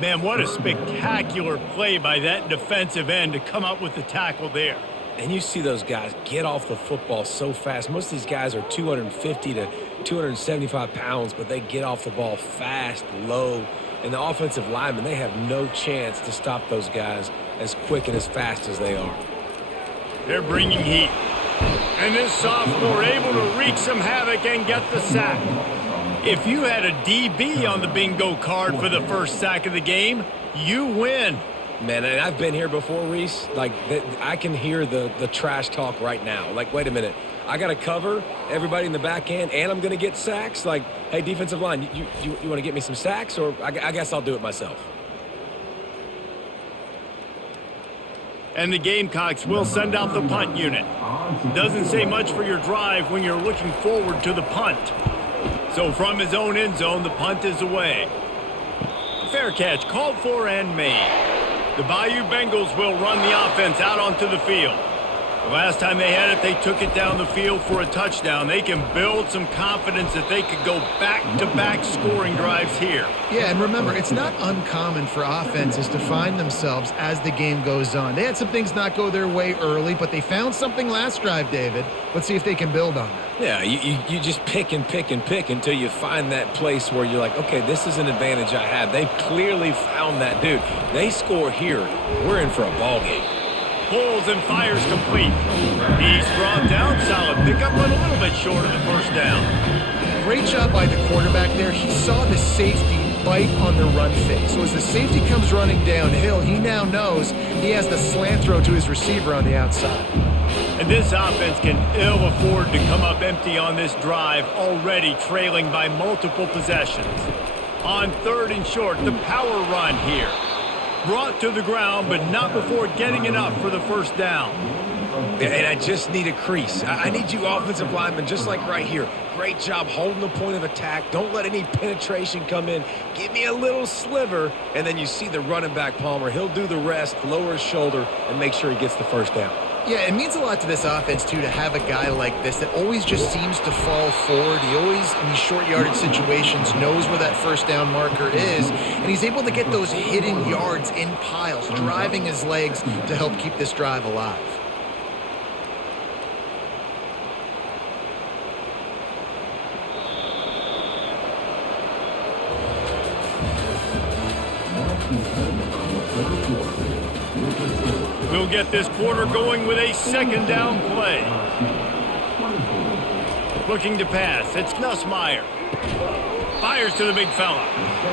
Man, what a spectacular play by that defensive end to come up with the tackle there. And you see those guys get off the football so fast. Most of these guys are 250 to 275 pounds, but they get off the ball fast, low. And the offensive linemen, they have no chance to stop those guys as quick and as fast as they are. They're bringing heat. And this sophomore able to wreak some havoc and get the sack. If you had a DB on the bingo card for the first sack of the game, you win. Man, and I've been here before, Reese. Like, I can hear the trash talk right now. Like, wait a minute. I got to cover everybody in the back end, and I'm going to get sacks? Like, hey, defensive line, you want to get me some sacks? Or I guess I'll do it myself. And the Gamecocks will send out the punt unit. Doesn't say much for your drive when you're looking forward to the punt. So from his own end zone, the punt is away. Fair catch called for and made. The Bayou Bengals will run the offense out onto the field. The last time they had it, they took it down the field for a touchdown. They can build some confidence that they could go back-to-back scoring drives here. Yeah, and remember, it's not uncommon for offenses to find themselves as the game goes on. They had some things not go their way early, but they found something last drive, David. Let's see if they can build on that. Yeah, you just pick and pick and pick until you find that place where you're like, okay, this is an advantage I have. They've clearly found that, dude. They score here, we're in for a ball game. Pulls and fires complete. He's brought down. Solid pickup, but a little bit short of the first down. Great job by the quarterback there. He saw the safety bite on the run fake. So as the safety comes running downhill, he now knows he has the slant throw to his receiver on the outside. And this offense can ill afford to come up empty on this drive, already trailing by multiple possessions. On 3rd and short, the power run here. Brought to the ground, but not before getting enough for the first down. And I just need a crease. I need you offensive linemen, just like right here. Great job holding the point of attack. Don't let any penetration come in. Give me a little sliver, and then you see the running back, Palmer. He'll do the rest, lower his shoulder, and make sure he gets the first down. Yeah, it means a lot to this offense, too, to have a guy like this that always just seems to fall forward. He always, in these short yardage situations, knows where that first down marker is, and he's able to get those hidden yards in piles, driving his legs to help keep this drive alive. We'll get this quarter going with a second down play. Looking to pass. It's Nussmeier. Fires to the big fella.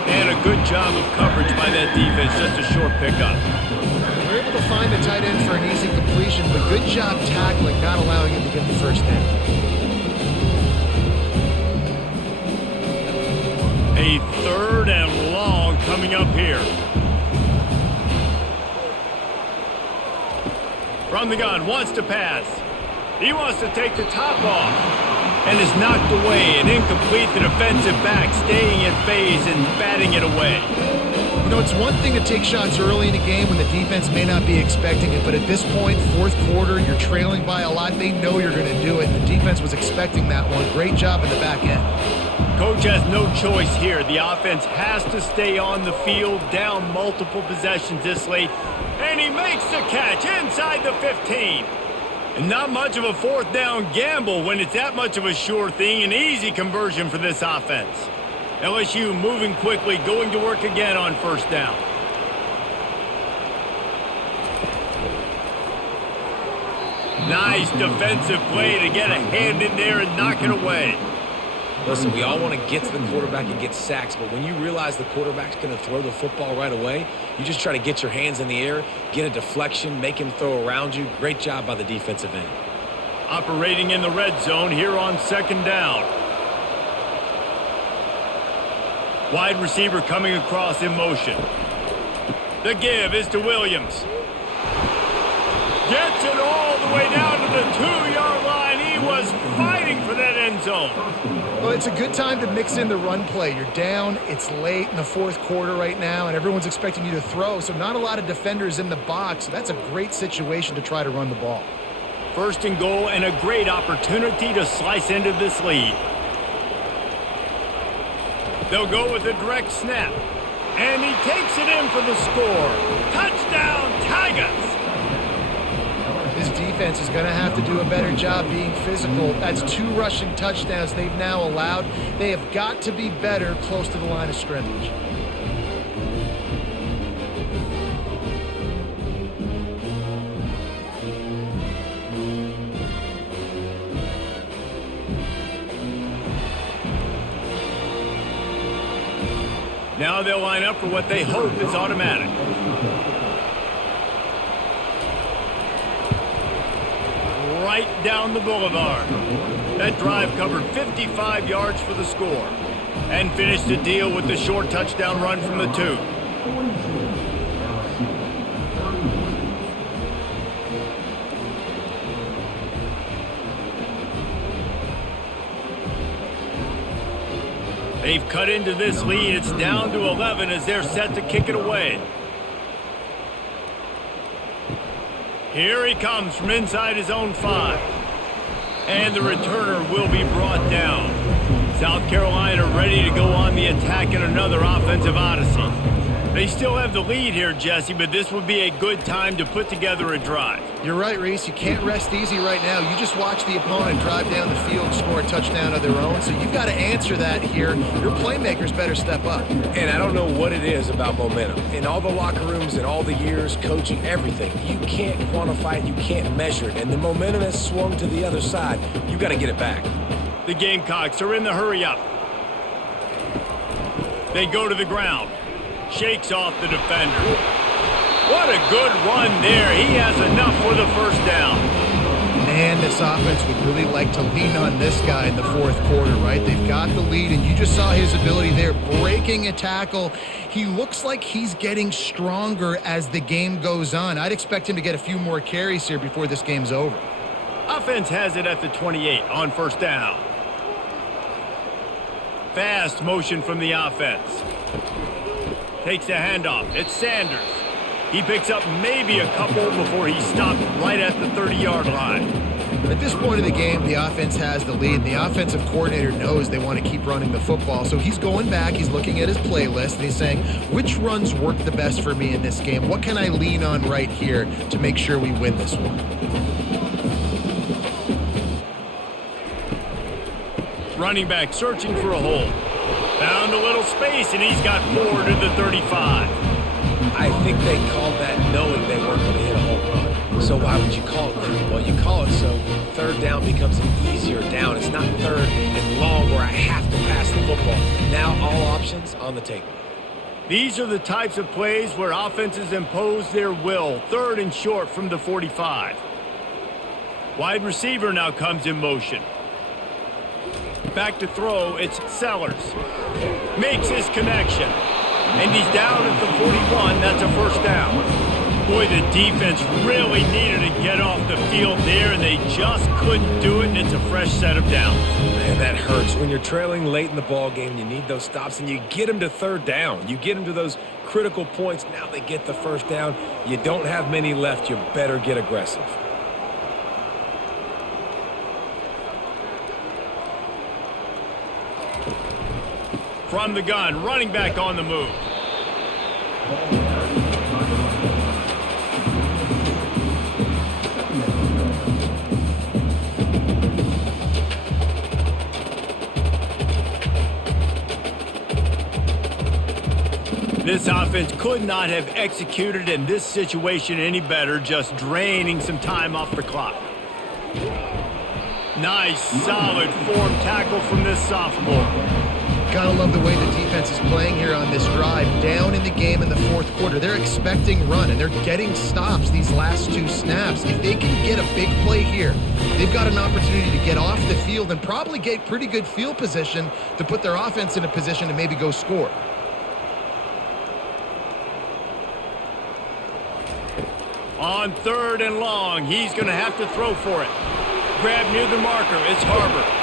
And a good job of coverage by that defense. Just a short pickup. They're able to find the tight end for an easy completion, but good job tackling, not allowing him to get the first down. A 3rd and long coming up here. From the gun, wants to pass. He wants to take the top off. And is knocked away and incomplete. The defensive back staying in phase and batting it away. You know, it's one thing to take shots early in a game when the defense may not be expecting it, but at this point, 4th quarter, you're trailing by a lot. They know you're going to do it, and the defense was expecting that one. Great job in the back end. Coach has no choice here. The offense has to stay on the field, down multiple possessions this late. And he makes the catch inside the 15. And not much of a 4th down gamble when it's that much of a sure thing. An easy conversion for this offense. LSU moving quickly, going to work again on 1st down. Nice defensive play to get a hand in there and knock it away. Listen, we all want to get to the quarterback and get sacks, but when you realize the quarterback's going to throw the football right away, you just try to get your hands in the air, get a deflection, make him throw around you. Great job by the defensive end. Operating in the red zone here on 2nd down. Wide receiver coming across in motion. The give is to Williams. Gets it all the way down to the 2-yard line. He was fighting for that end zone. Well, it's a good time to mix in the run play. You're down, it's late in the 4th quarter right now, and everyone's expecting you to throw, so not a lot of defenders in the box. So that's a great situation to try to run the ball. 1st and goal and a great opportunity to slice into this lead. They'll go with a direct snap. And he takes it in for the score. Touchdown, Tigers! This defense is going to have to do a better job being physical. That's 2 rushing touchdowns they've now allowed. They have got to be better close to the line of scrimmage. Now they'll line up for what they hope is automatic. Right down the boulevard. That drive covered 55 yards for the score and finished the deal with the short touchdown run from the 2. They've cut into this lead. It's down to 11 as they're set to kick it away. Here he comes from inside his own 5. And the returner will be brought down. South Carolina ready to go on the attack in another offensive odyssey. They still have the lead here, Jesse, but this would be a good time to put together a drive. You're right, Reese. You can't rest easy right now. You just watch the opponent drive down the field and score a touchdown of their own, so you've got to answer that here. Your playmakers better step up. And I don't know what it is about momentum. In all the locker rooms and all the years, coaching, everything, you can't quantify it, you can't measure it, and the momentum has swung to the other side. You got to get it back. The Gamecocks are in the hurry up. They go to the ground. Shakes off the defender. What a good run there. He has enough for the first down. Man, this offense would really like to lean on this guy in the fourth quarter, right? They've got the lead, and you just saw his ability there, breaking a tackle. He looks like he's getting stronger as the game goes on. I'd expect him to get a few more carries here before this game's over. Offense has it at the 28 on first down. Fast motion from the offense. Takes the handoff. It's Sanders. He picks up maybe a couple before he stopped right at the 30-yard line. At this point of the game, the offense has the lead. The offensive coordinator knows they want to keep running the football. So he's going back, he's looking at his playlist, and he's saying, which runs work the best for me in this game? What can I lean on right here to make sure we win this one? Running back searching for a hole. Found a little space, and he's got 4 to the 35. I think they called that knowing they weren't going to hit a home run. So why would you call it that? Well, you call it so third down becomes an easier down. It's not third and long where I have to pass the football. Now all options on the table. These are the types of plays where offenses impose their will. 3rd and short from the 45. Wide receiver now comes in motion. Back to throw, it's Sellers. Makes his connection. And he's down at the 41. That's a first down. Boy, the defense really needed to get off the field there, and they just couldn't do it, and it's a fresh set of downs. Man, that hurts. When you're trailing late in the ball game, you need those stops, and you get them to third down. You get them to those critical points. Now they get the first down. You don't have many left. You better get aggressive. From the gun, running back on the move. This offense could not have executed in this situation any better, just draining some time off the clock. Nice, solid form tackle from this sophomore. Gotta love the way the defense is playing here on this drive. Down in the game in the fourth quarter. They're expecting run, and they're getting stops these last 2 snaps. If they can get a big play here, they've got an opportunity to get off the field and probably get pretty good field position to put their offense in a position to maybe go score. On 3rd and long, he's going to have to throw for it. Grab near the marker, it's Harbor.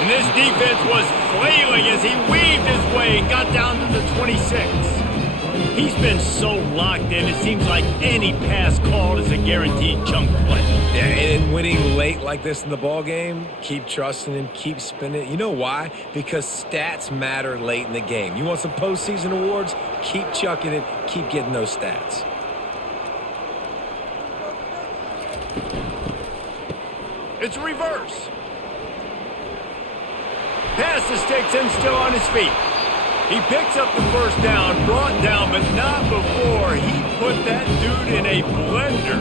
And this defense was flailing as he weaved his way and got down to the 26. He's been so locked in, it seems like any pass called is a guaranteed chunk play. Yeah, and winning late like this in the ball game, keep trusting him, keep spinning. You know why? Because stats matter late in the game. You want some postseason awards? Keep chucking it, keep getting those stats. It's reverse. Pass the sticks and still on his feet. He picks up the first down, brought down, but not before he put that dude in a blender.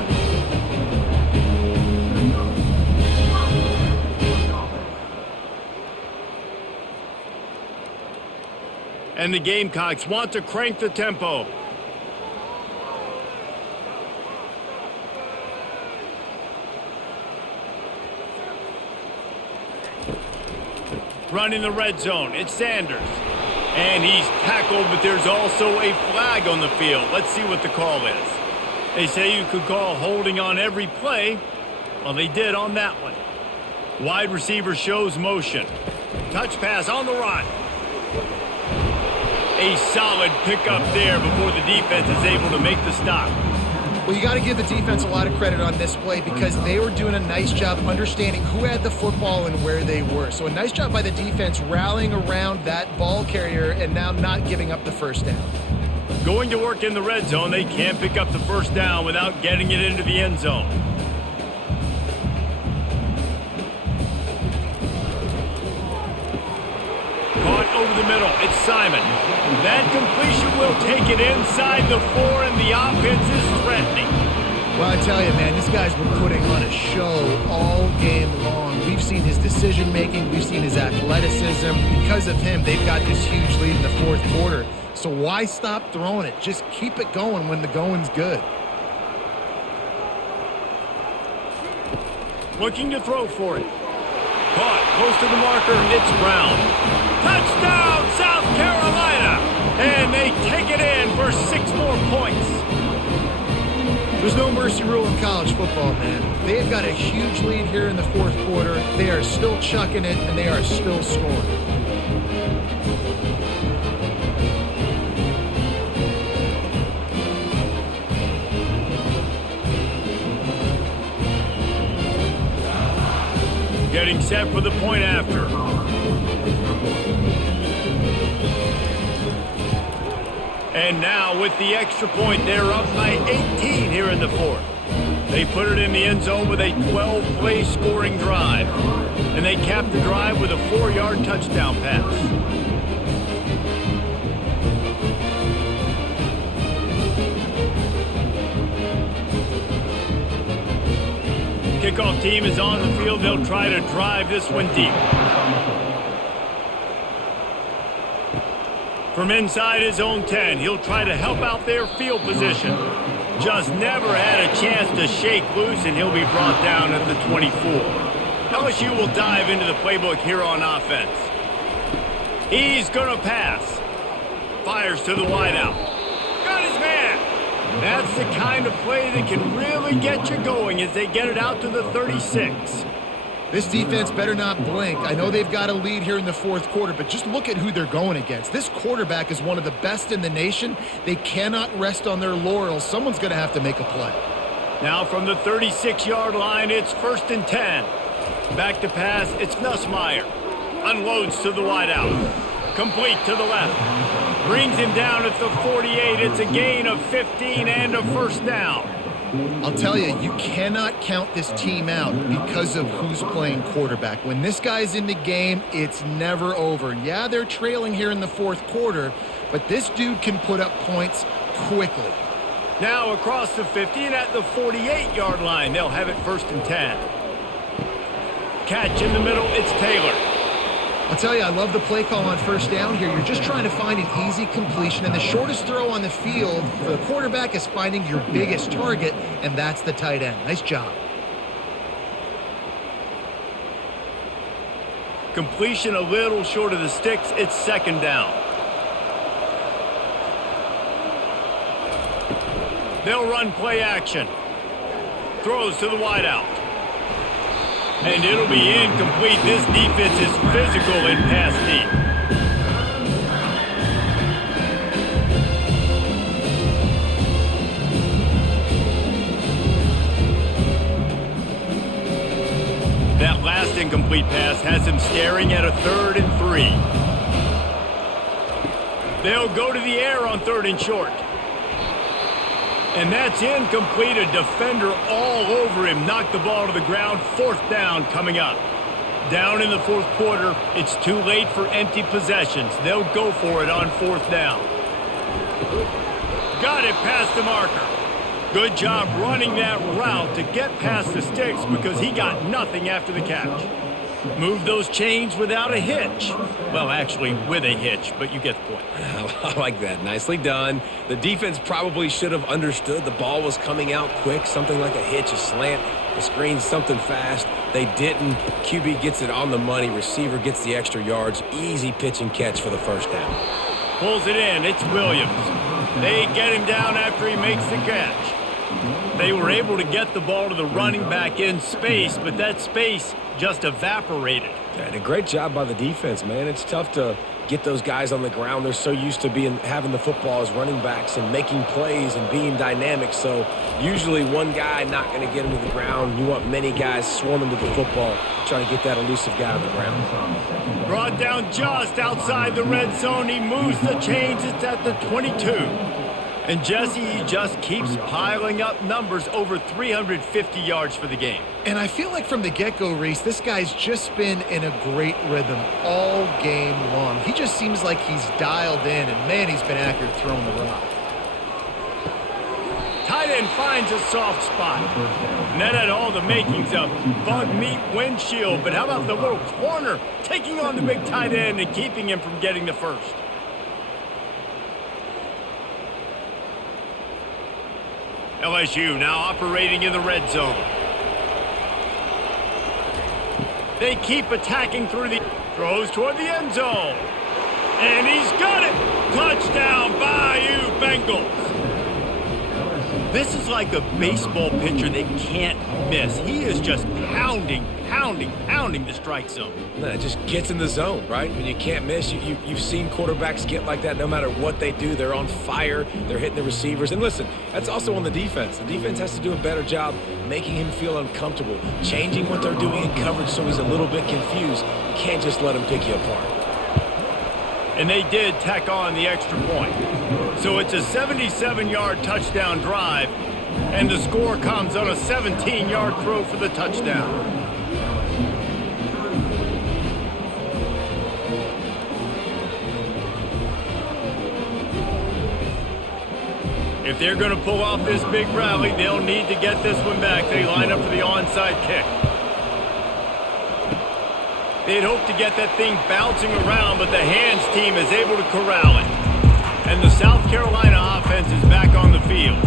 And the Gamecocks want to crank the tempo. Running the red zone, it's Sanders. And he's tackled, but there's also a flag on the field. Let's see what the call is. They say you could call holding on every play. Well, they did on that one. Wide receiver shows motion. Touch pass on the run. A solid pickup there before the defense is able to make the stop. Well, you got to give the defense a lot of credit on this play because they were doing a nice job understanding who had the football and where they were. So a nice job by the defense rallying around that ball carrier and now not giving up the first down. Going to work in the red zone, they can't pick up the first down without getting it into the end zone. Caught over the middle, it's Simon. That completion will take it inside the 4, and the offense is threatening. Well, I tell you, man, this guy's been putting on a show all game long. We've seen his decision-making. We've seen his athleticism. Because of him, they've got this huge lead in the fourth quarter. So why stop throwing it? Just keep it going when the going's good. Looking to throw for it. Caught close to the marker. It's Brown. Touchdown, South Carolina! And they take it in for 6 more points. There's no mercy rule in college football, man. They've got a huge lead here in the fourth quarter. They are still chucking it, and they are still scoring. Getting set for the point after. And now with the extra point, they're up by 18 here in the fourth. They put it in the end zone with a 12-play scoring drive. And they cap the drive with a 4-yard touchdown pass. Kickoff team is on the field. They'll try to drive this one deep. From inside his own 10, he'll try to help out their field position. Just never had a chance to shake loose, and he'll be brought down at the 24. LSU will dive into the playbook here on offense. He's going to pass. Fires to the wideout. Got his man. That's the kind of play that can really get you going as they get it out to the 36. This defense better not blink. I know they've got a lead here in the fourth quarter, but just look at who they're going against. This quarterback is one of the best in the nation. They cannot rest on their laurels. Someone's going to have to make a play. Now from the 36-yard line, it's 1st and 10. Back to pass, it's Nussmeier. Unloads to the wideout. Complete to the left. Brings him down at the 48. It's a gain of 15 and a first down. I'll tell you, you cannot count this team out because of who's playing quarterback. When this guy's in the game, it's never over. Yeah, they're trailing here in the fourth quarter, but this dude can put up points quickly. Now across the 50 and at the 48-yard line, they'll have it 1st and 10. Catch in the middle, it's Taylor. I'll tell you, I love the play call on first down here. You're just trying to find an easy completion, and the shortest throw on the field for the quarterback is finding your biggest target, and that's the tight end. Nice job. Completion a little short of the sticks. It's 2nd down. They'll run play action. Throws to the wideout. And it'll be incomplete. This defense is physical in pass deep. That last incomplete pass has him staring at a 3rd and 3. They'll go to the air on 3rd and short. And that's incomplete. A defender all over him. Knocked the ball to the ground. 4th down coming up. Down in the fourth quarter. It's too late for empty possessions. They'll go for it on 4th down. Got it past the marker. Good job running that route to get past the sticks because he got nothing after the catch. Move those chains without a hitch. Well, actually, with a hitch, but you get the point. I like that. Nicely done. The defense probably should have understood the ball was coming out quick, something like a hitch, a slant, a screen, something fast. They didn't. QB gets it on the money. Receiver gets the extra yards. Easy pitch and catch for the first down. Pulls it in. It's Williams. They get him down after he makes the catch. They were able to get the ball to the running back in space, but that space just evaporated. And a great job by the defense, man. It's tough to get those guys on the ground. They're so used to having the football as running backs and making plays and being dynamic. So usually one guy not going to get him to the ground. You want many guys swarming to the football, trying to get that elusive guy on the ground. Brought down just outside the red zone. He moves the chains. It's at the 22. And Jesse, he just keeps piling up numbers, over 350 yards for the game. And I feel like from the get-go, Reese, this guy's just been in a great rhythm all game long. He just seems like he's dialed in, and man, he's been accurate throwing the rock. Tight end finds a soft spot. And that had all the makings of bug meat windshield. But how about the little corner taking on the big tight end and keeping him from getting the first? LSU now operating in the red zone. They keep attacking through the throws toward the end zone. And he's got it. Touchdown, Bayou Bengals. This is like a baseball pitcher they can't miss. He is just pounding the strike zone. No, it just gets in the zone, right? When you can't miss, you've seen quarterbacks get like that no matter what they do. They're on fire. They're hitting the receivers. And listen, that's also on the defense. The defense has to do a better job making him feel uncomfortable, changing what they're doing in coverage so he's a little bit confused. You can't just let him pick you apart. And they did tack on the extra point. So it's a 77-yard touchdown drive, and the score comes on a 17-yard throw for the touchdown. If they're going to pull off this big rally, they'll need to get this one back. They line up for the onside kick. They'd hoped to get that thing bouncing around, but the hands team is able to corral it. And the South Carolina offense is back on the field.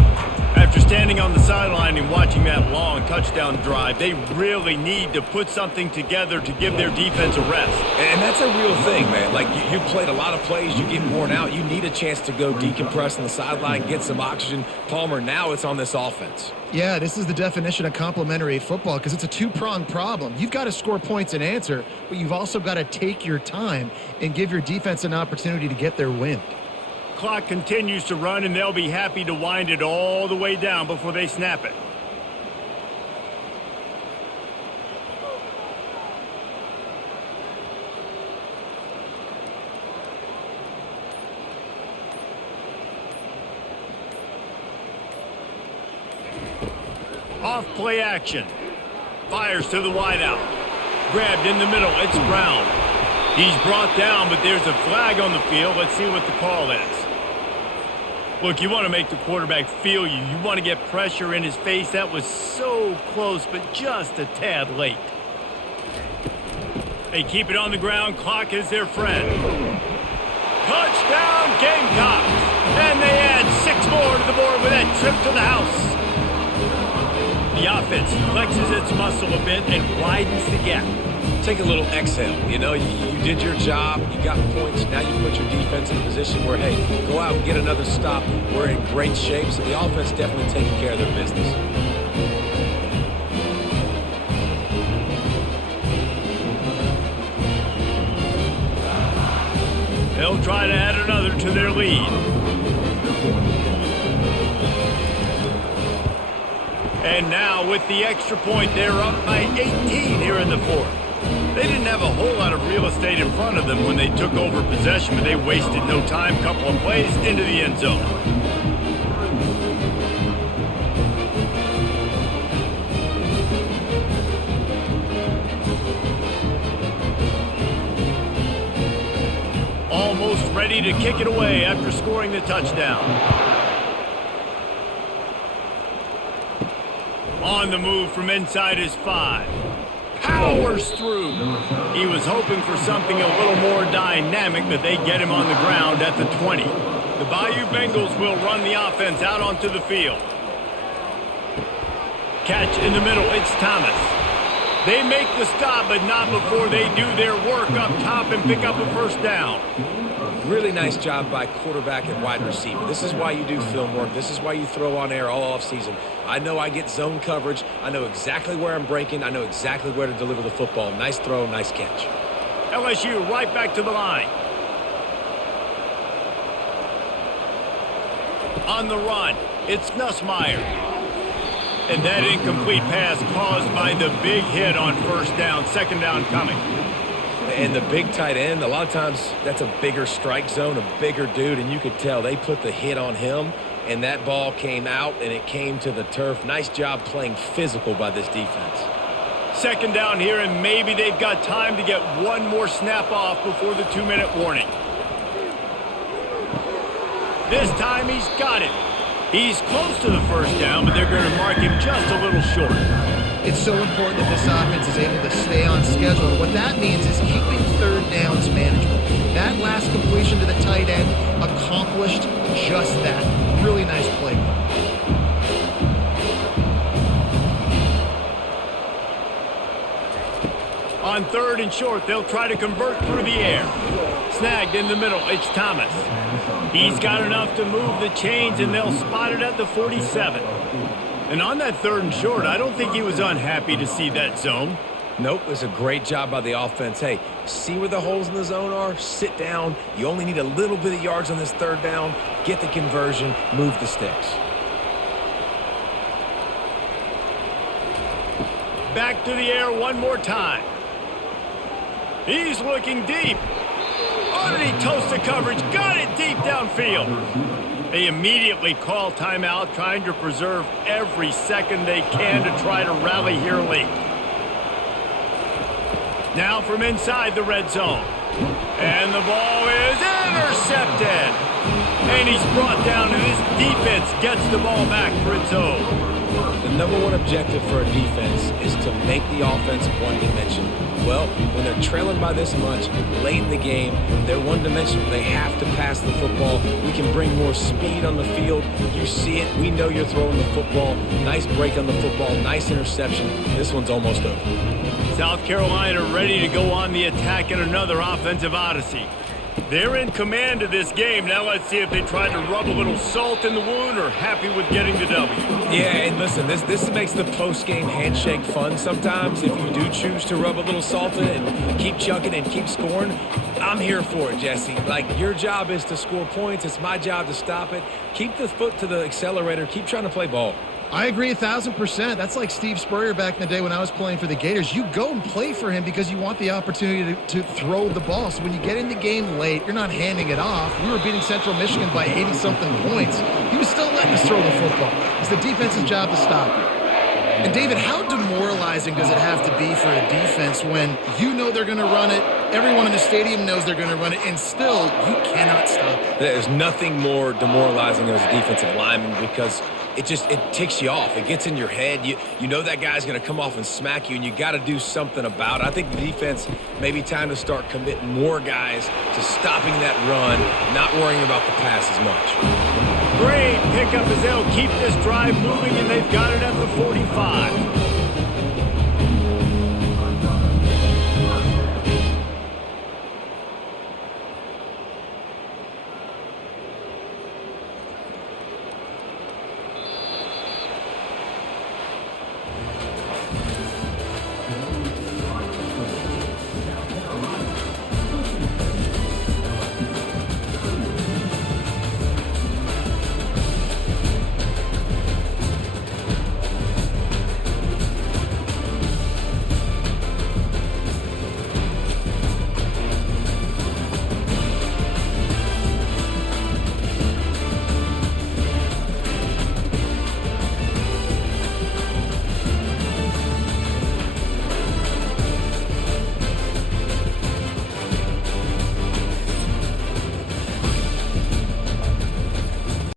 After standing on the sideline and watching that long touchdown drive, they really need to put something together to give their defense a rest. And that's a real thing, man. Like, you played a lot of plays, you get worn out. You need a chance to go decompress on the sideline, get some oxygen. Palmer, now it's on this offense. Yeah, this is the definition of complementary football because it's a two-pronged problem. You've got to score points and answer, but you've also got to take your time and give your defense an opportunity to get their wind. Clock continues to run, and they'll be happy to wind it all the way down before they snap it. Off play action. Fires to the wideout. Grabbed in the middle. It's Brown. He's brought down, but there's a flag on the field. Let's see what the call is. Look, you want to make the quarterback feel you. You want to get pressure in his face. That was so close, but just a tad late. They keep it on the ground. Clock is their friend. Touchdown, Gamecocks! And they add 6 more to the board with that trip to the house. The offense flexes its muscle a bit and widens the gap. Take a little exhale. You know, you did your job. You got points. Now you put your defense in a position where, hey, go out and get another stop. We're in great shape. So the offense definitely taking care of their business. They'll try to add another to their lead. And now with the extra point, they're up by 18 here in the fourth. They didn't have a whole lot of real estate in front of them when they took over possession, but they wasted no time. Couple of plays into the end zone. Almost ready to kick it away after scoring the touchdown. On the move from inside his 5. Power powers through. He was hoping for something a little more dynamic, but they get him on the ground at the 20. The Bayou Bengals will run the offense out onto the field. Catch in the middle, it's Thomas. They make the stop, but not before they do their work up top and pick up a first down. Really nice job by quarterback and wide receiver. This is why you do film work. This is why you throw on air all offseason. I know I get zone coverage. I know exactly where I'm breaking. I know exactly where to deliver the football. Nice throw, nice catch. LSU right back to the line. On the run, it's Nussmeier. And that incomplete pass caused by the big hit on first down. Second down coming. And the big tight end, a lot of times that's a bigger strike zone, a bigger dude, and you could tell they put the hit on him, and that ball came out, and it came to the turf. Nice job playing physical by this defense. Second down here, and maybe they've got time to get one more snap off before the 2-minute warning. This time he's got it. He's close to the first down, but they're going to mark him just a little short. It's so important that this offense is able to stay on schedule. What that means is keeping third downs manageable. That last completion to the tight end accomplished just that. Really nice play. On third and short, they'll try to convert through the air. Snagged in the middle, it's Thomas. He's got enough to move the chains, and they'll spot it at the 47. And on that third and short, I don't think he was unhappy to see that zone. Nope, it was a great job by the offense. Hey, see where the holes in the zone are? Sit down. You only need a little bit of yards on this third down. Get the conversion. Move the sticks. Back to the air one more time. He's looking deep. Underneath toasted coverage. Got it deep downfield. They immediately call timeout, trying to preserve every second they can to try to rally here late. Now from inside the red zone. And the ball is intercepted. And he's brought down, and his defense gets the ball back for its own. The number one objective for a defense is to make the offense one-dimensional. Well, when they're trailing by this much, late in the game, they're one-dimensional. They have to pass the football. We can bring more speed on the field. You see it. We know you're throwing the football. Nice break on the football. Nice interception. This one's almost over. South Carolina ready to go on the attack in another offensive odyssey. They're in command of this game. Now let's see if they try to rub a little salt in the wound or happy with getting the W. Yeah, and listen, this makes the post-game handshake fun sometimes. If you do choose to rub a little salt in it and keep chucking and keep scoring, I'm here for it, Jesse. Like, your job is to score points. It's my job to stop it. Keep the foot to the accelerator. Keep trying to play ball. I agree 1,000%. That's like Steve Spurrier back in the day when I was playing for the Gators. You go and play for him because you want the opportunity to throw the ball. So when you get in the game late, you're not handing it off. We were beating Central Michigan by 80-something points. He was still letting us throw the football. It's the defense's job to stop it. And, David, how demoralizing does it have to be for a defense when you know they're going to run it, everyone in the stadium knows they're going to run it, and still you cannot stop it? There's nothing more demoralizing as a defensive lineman because it ticks you off. It gets in your head. You know that guy's going to come off and smack you, and you got to do something about it. I think the defense may be time to start committing more guys to stopping that run, not worrying about the pass as much. Great pickup as they'll keep this drive moving, and they've got it at the 45.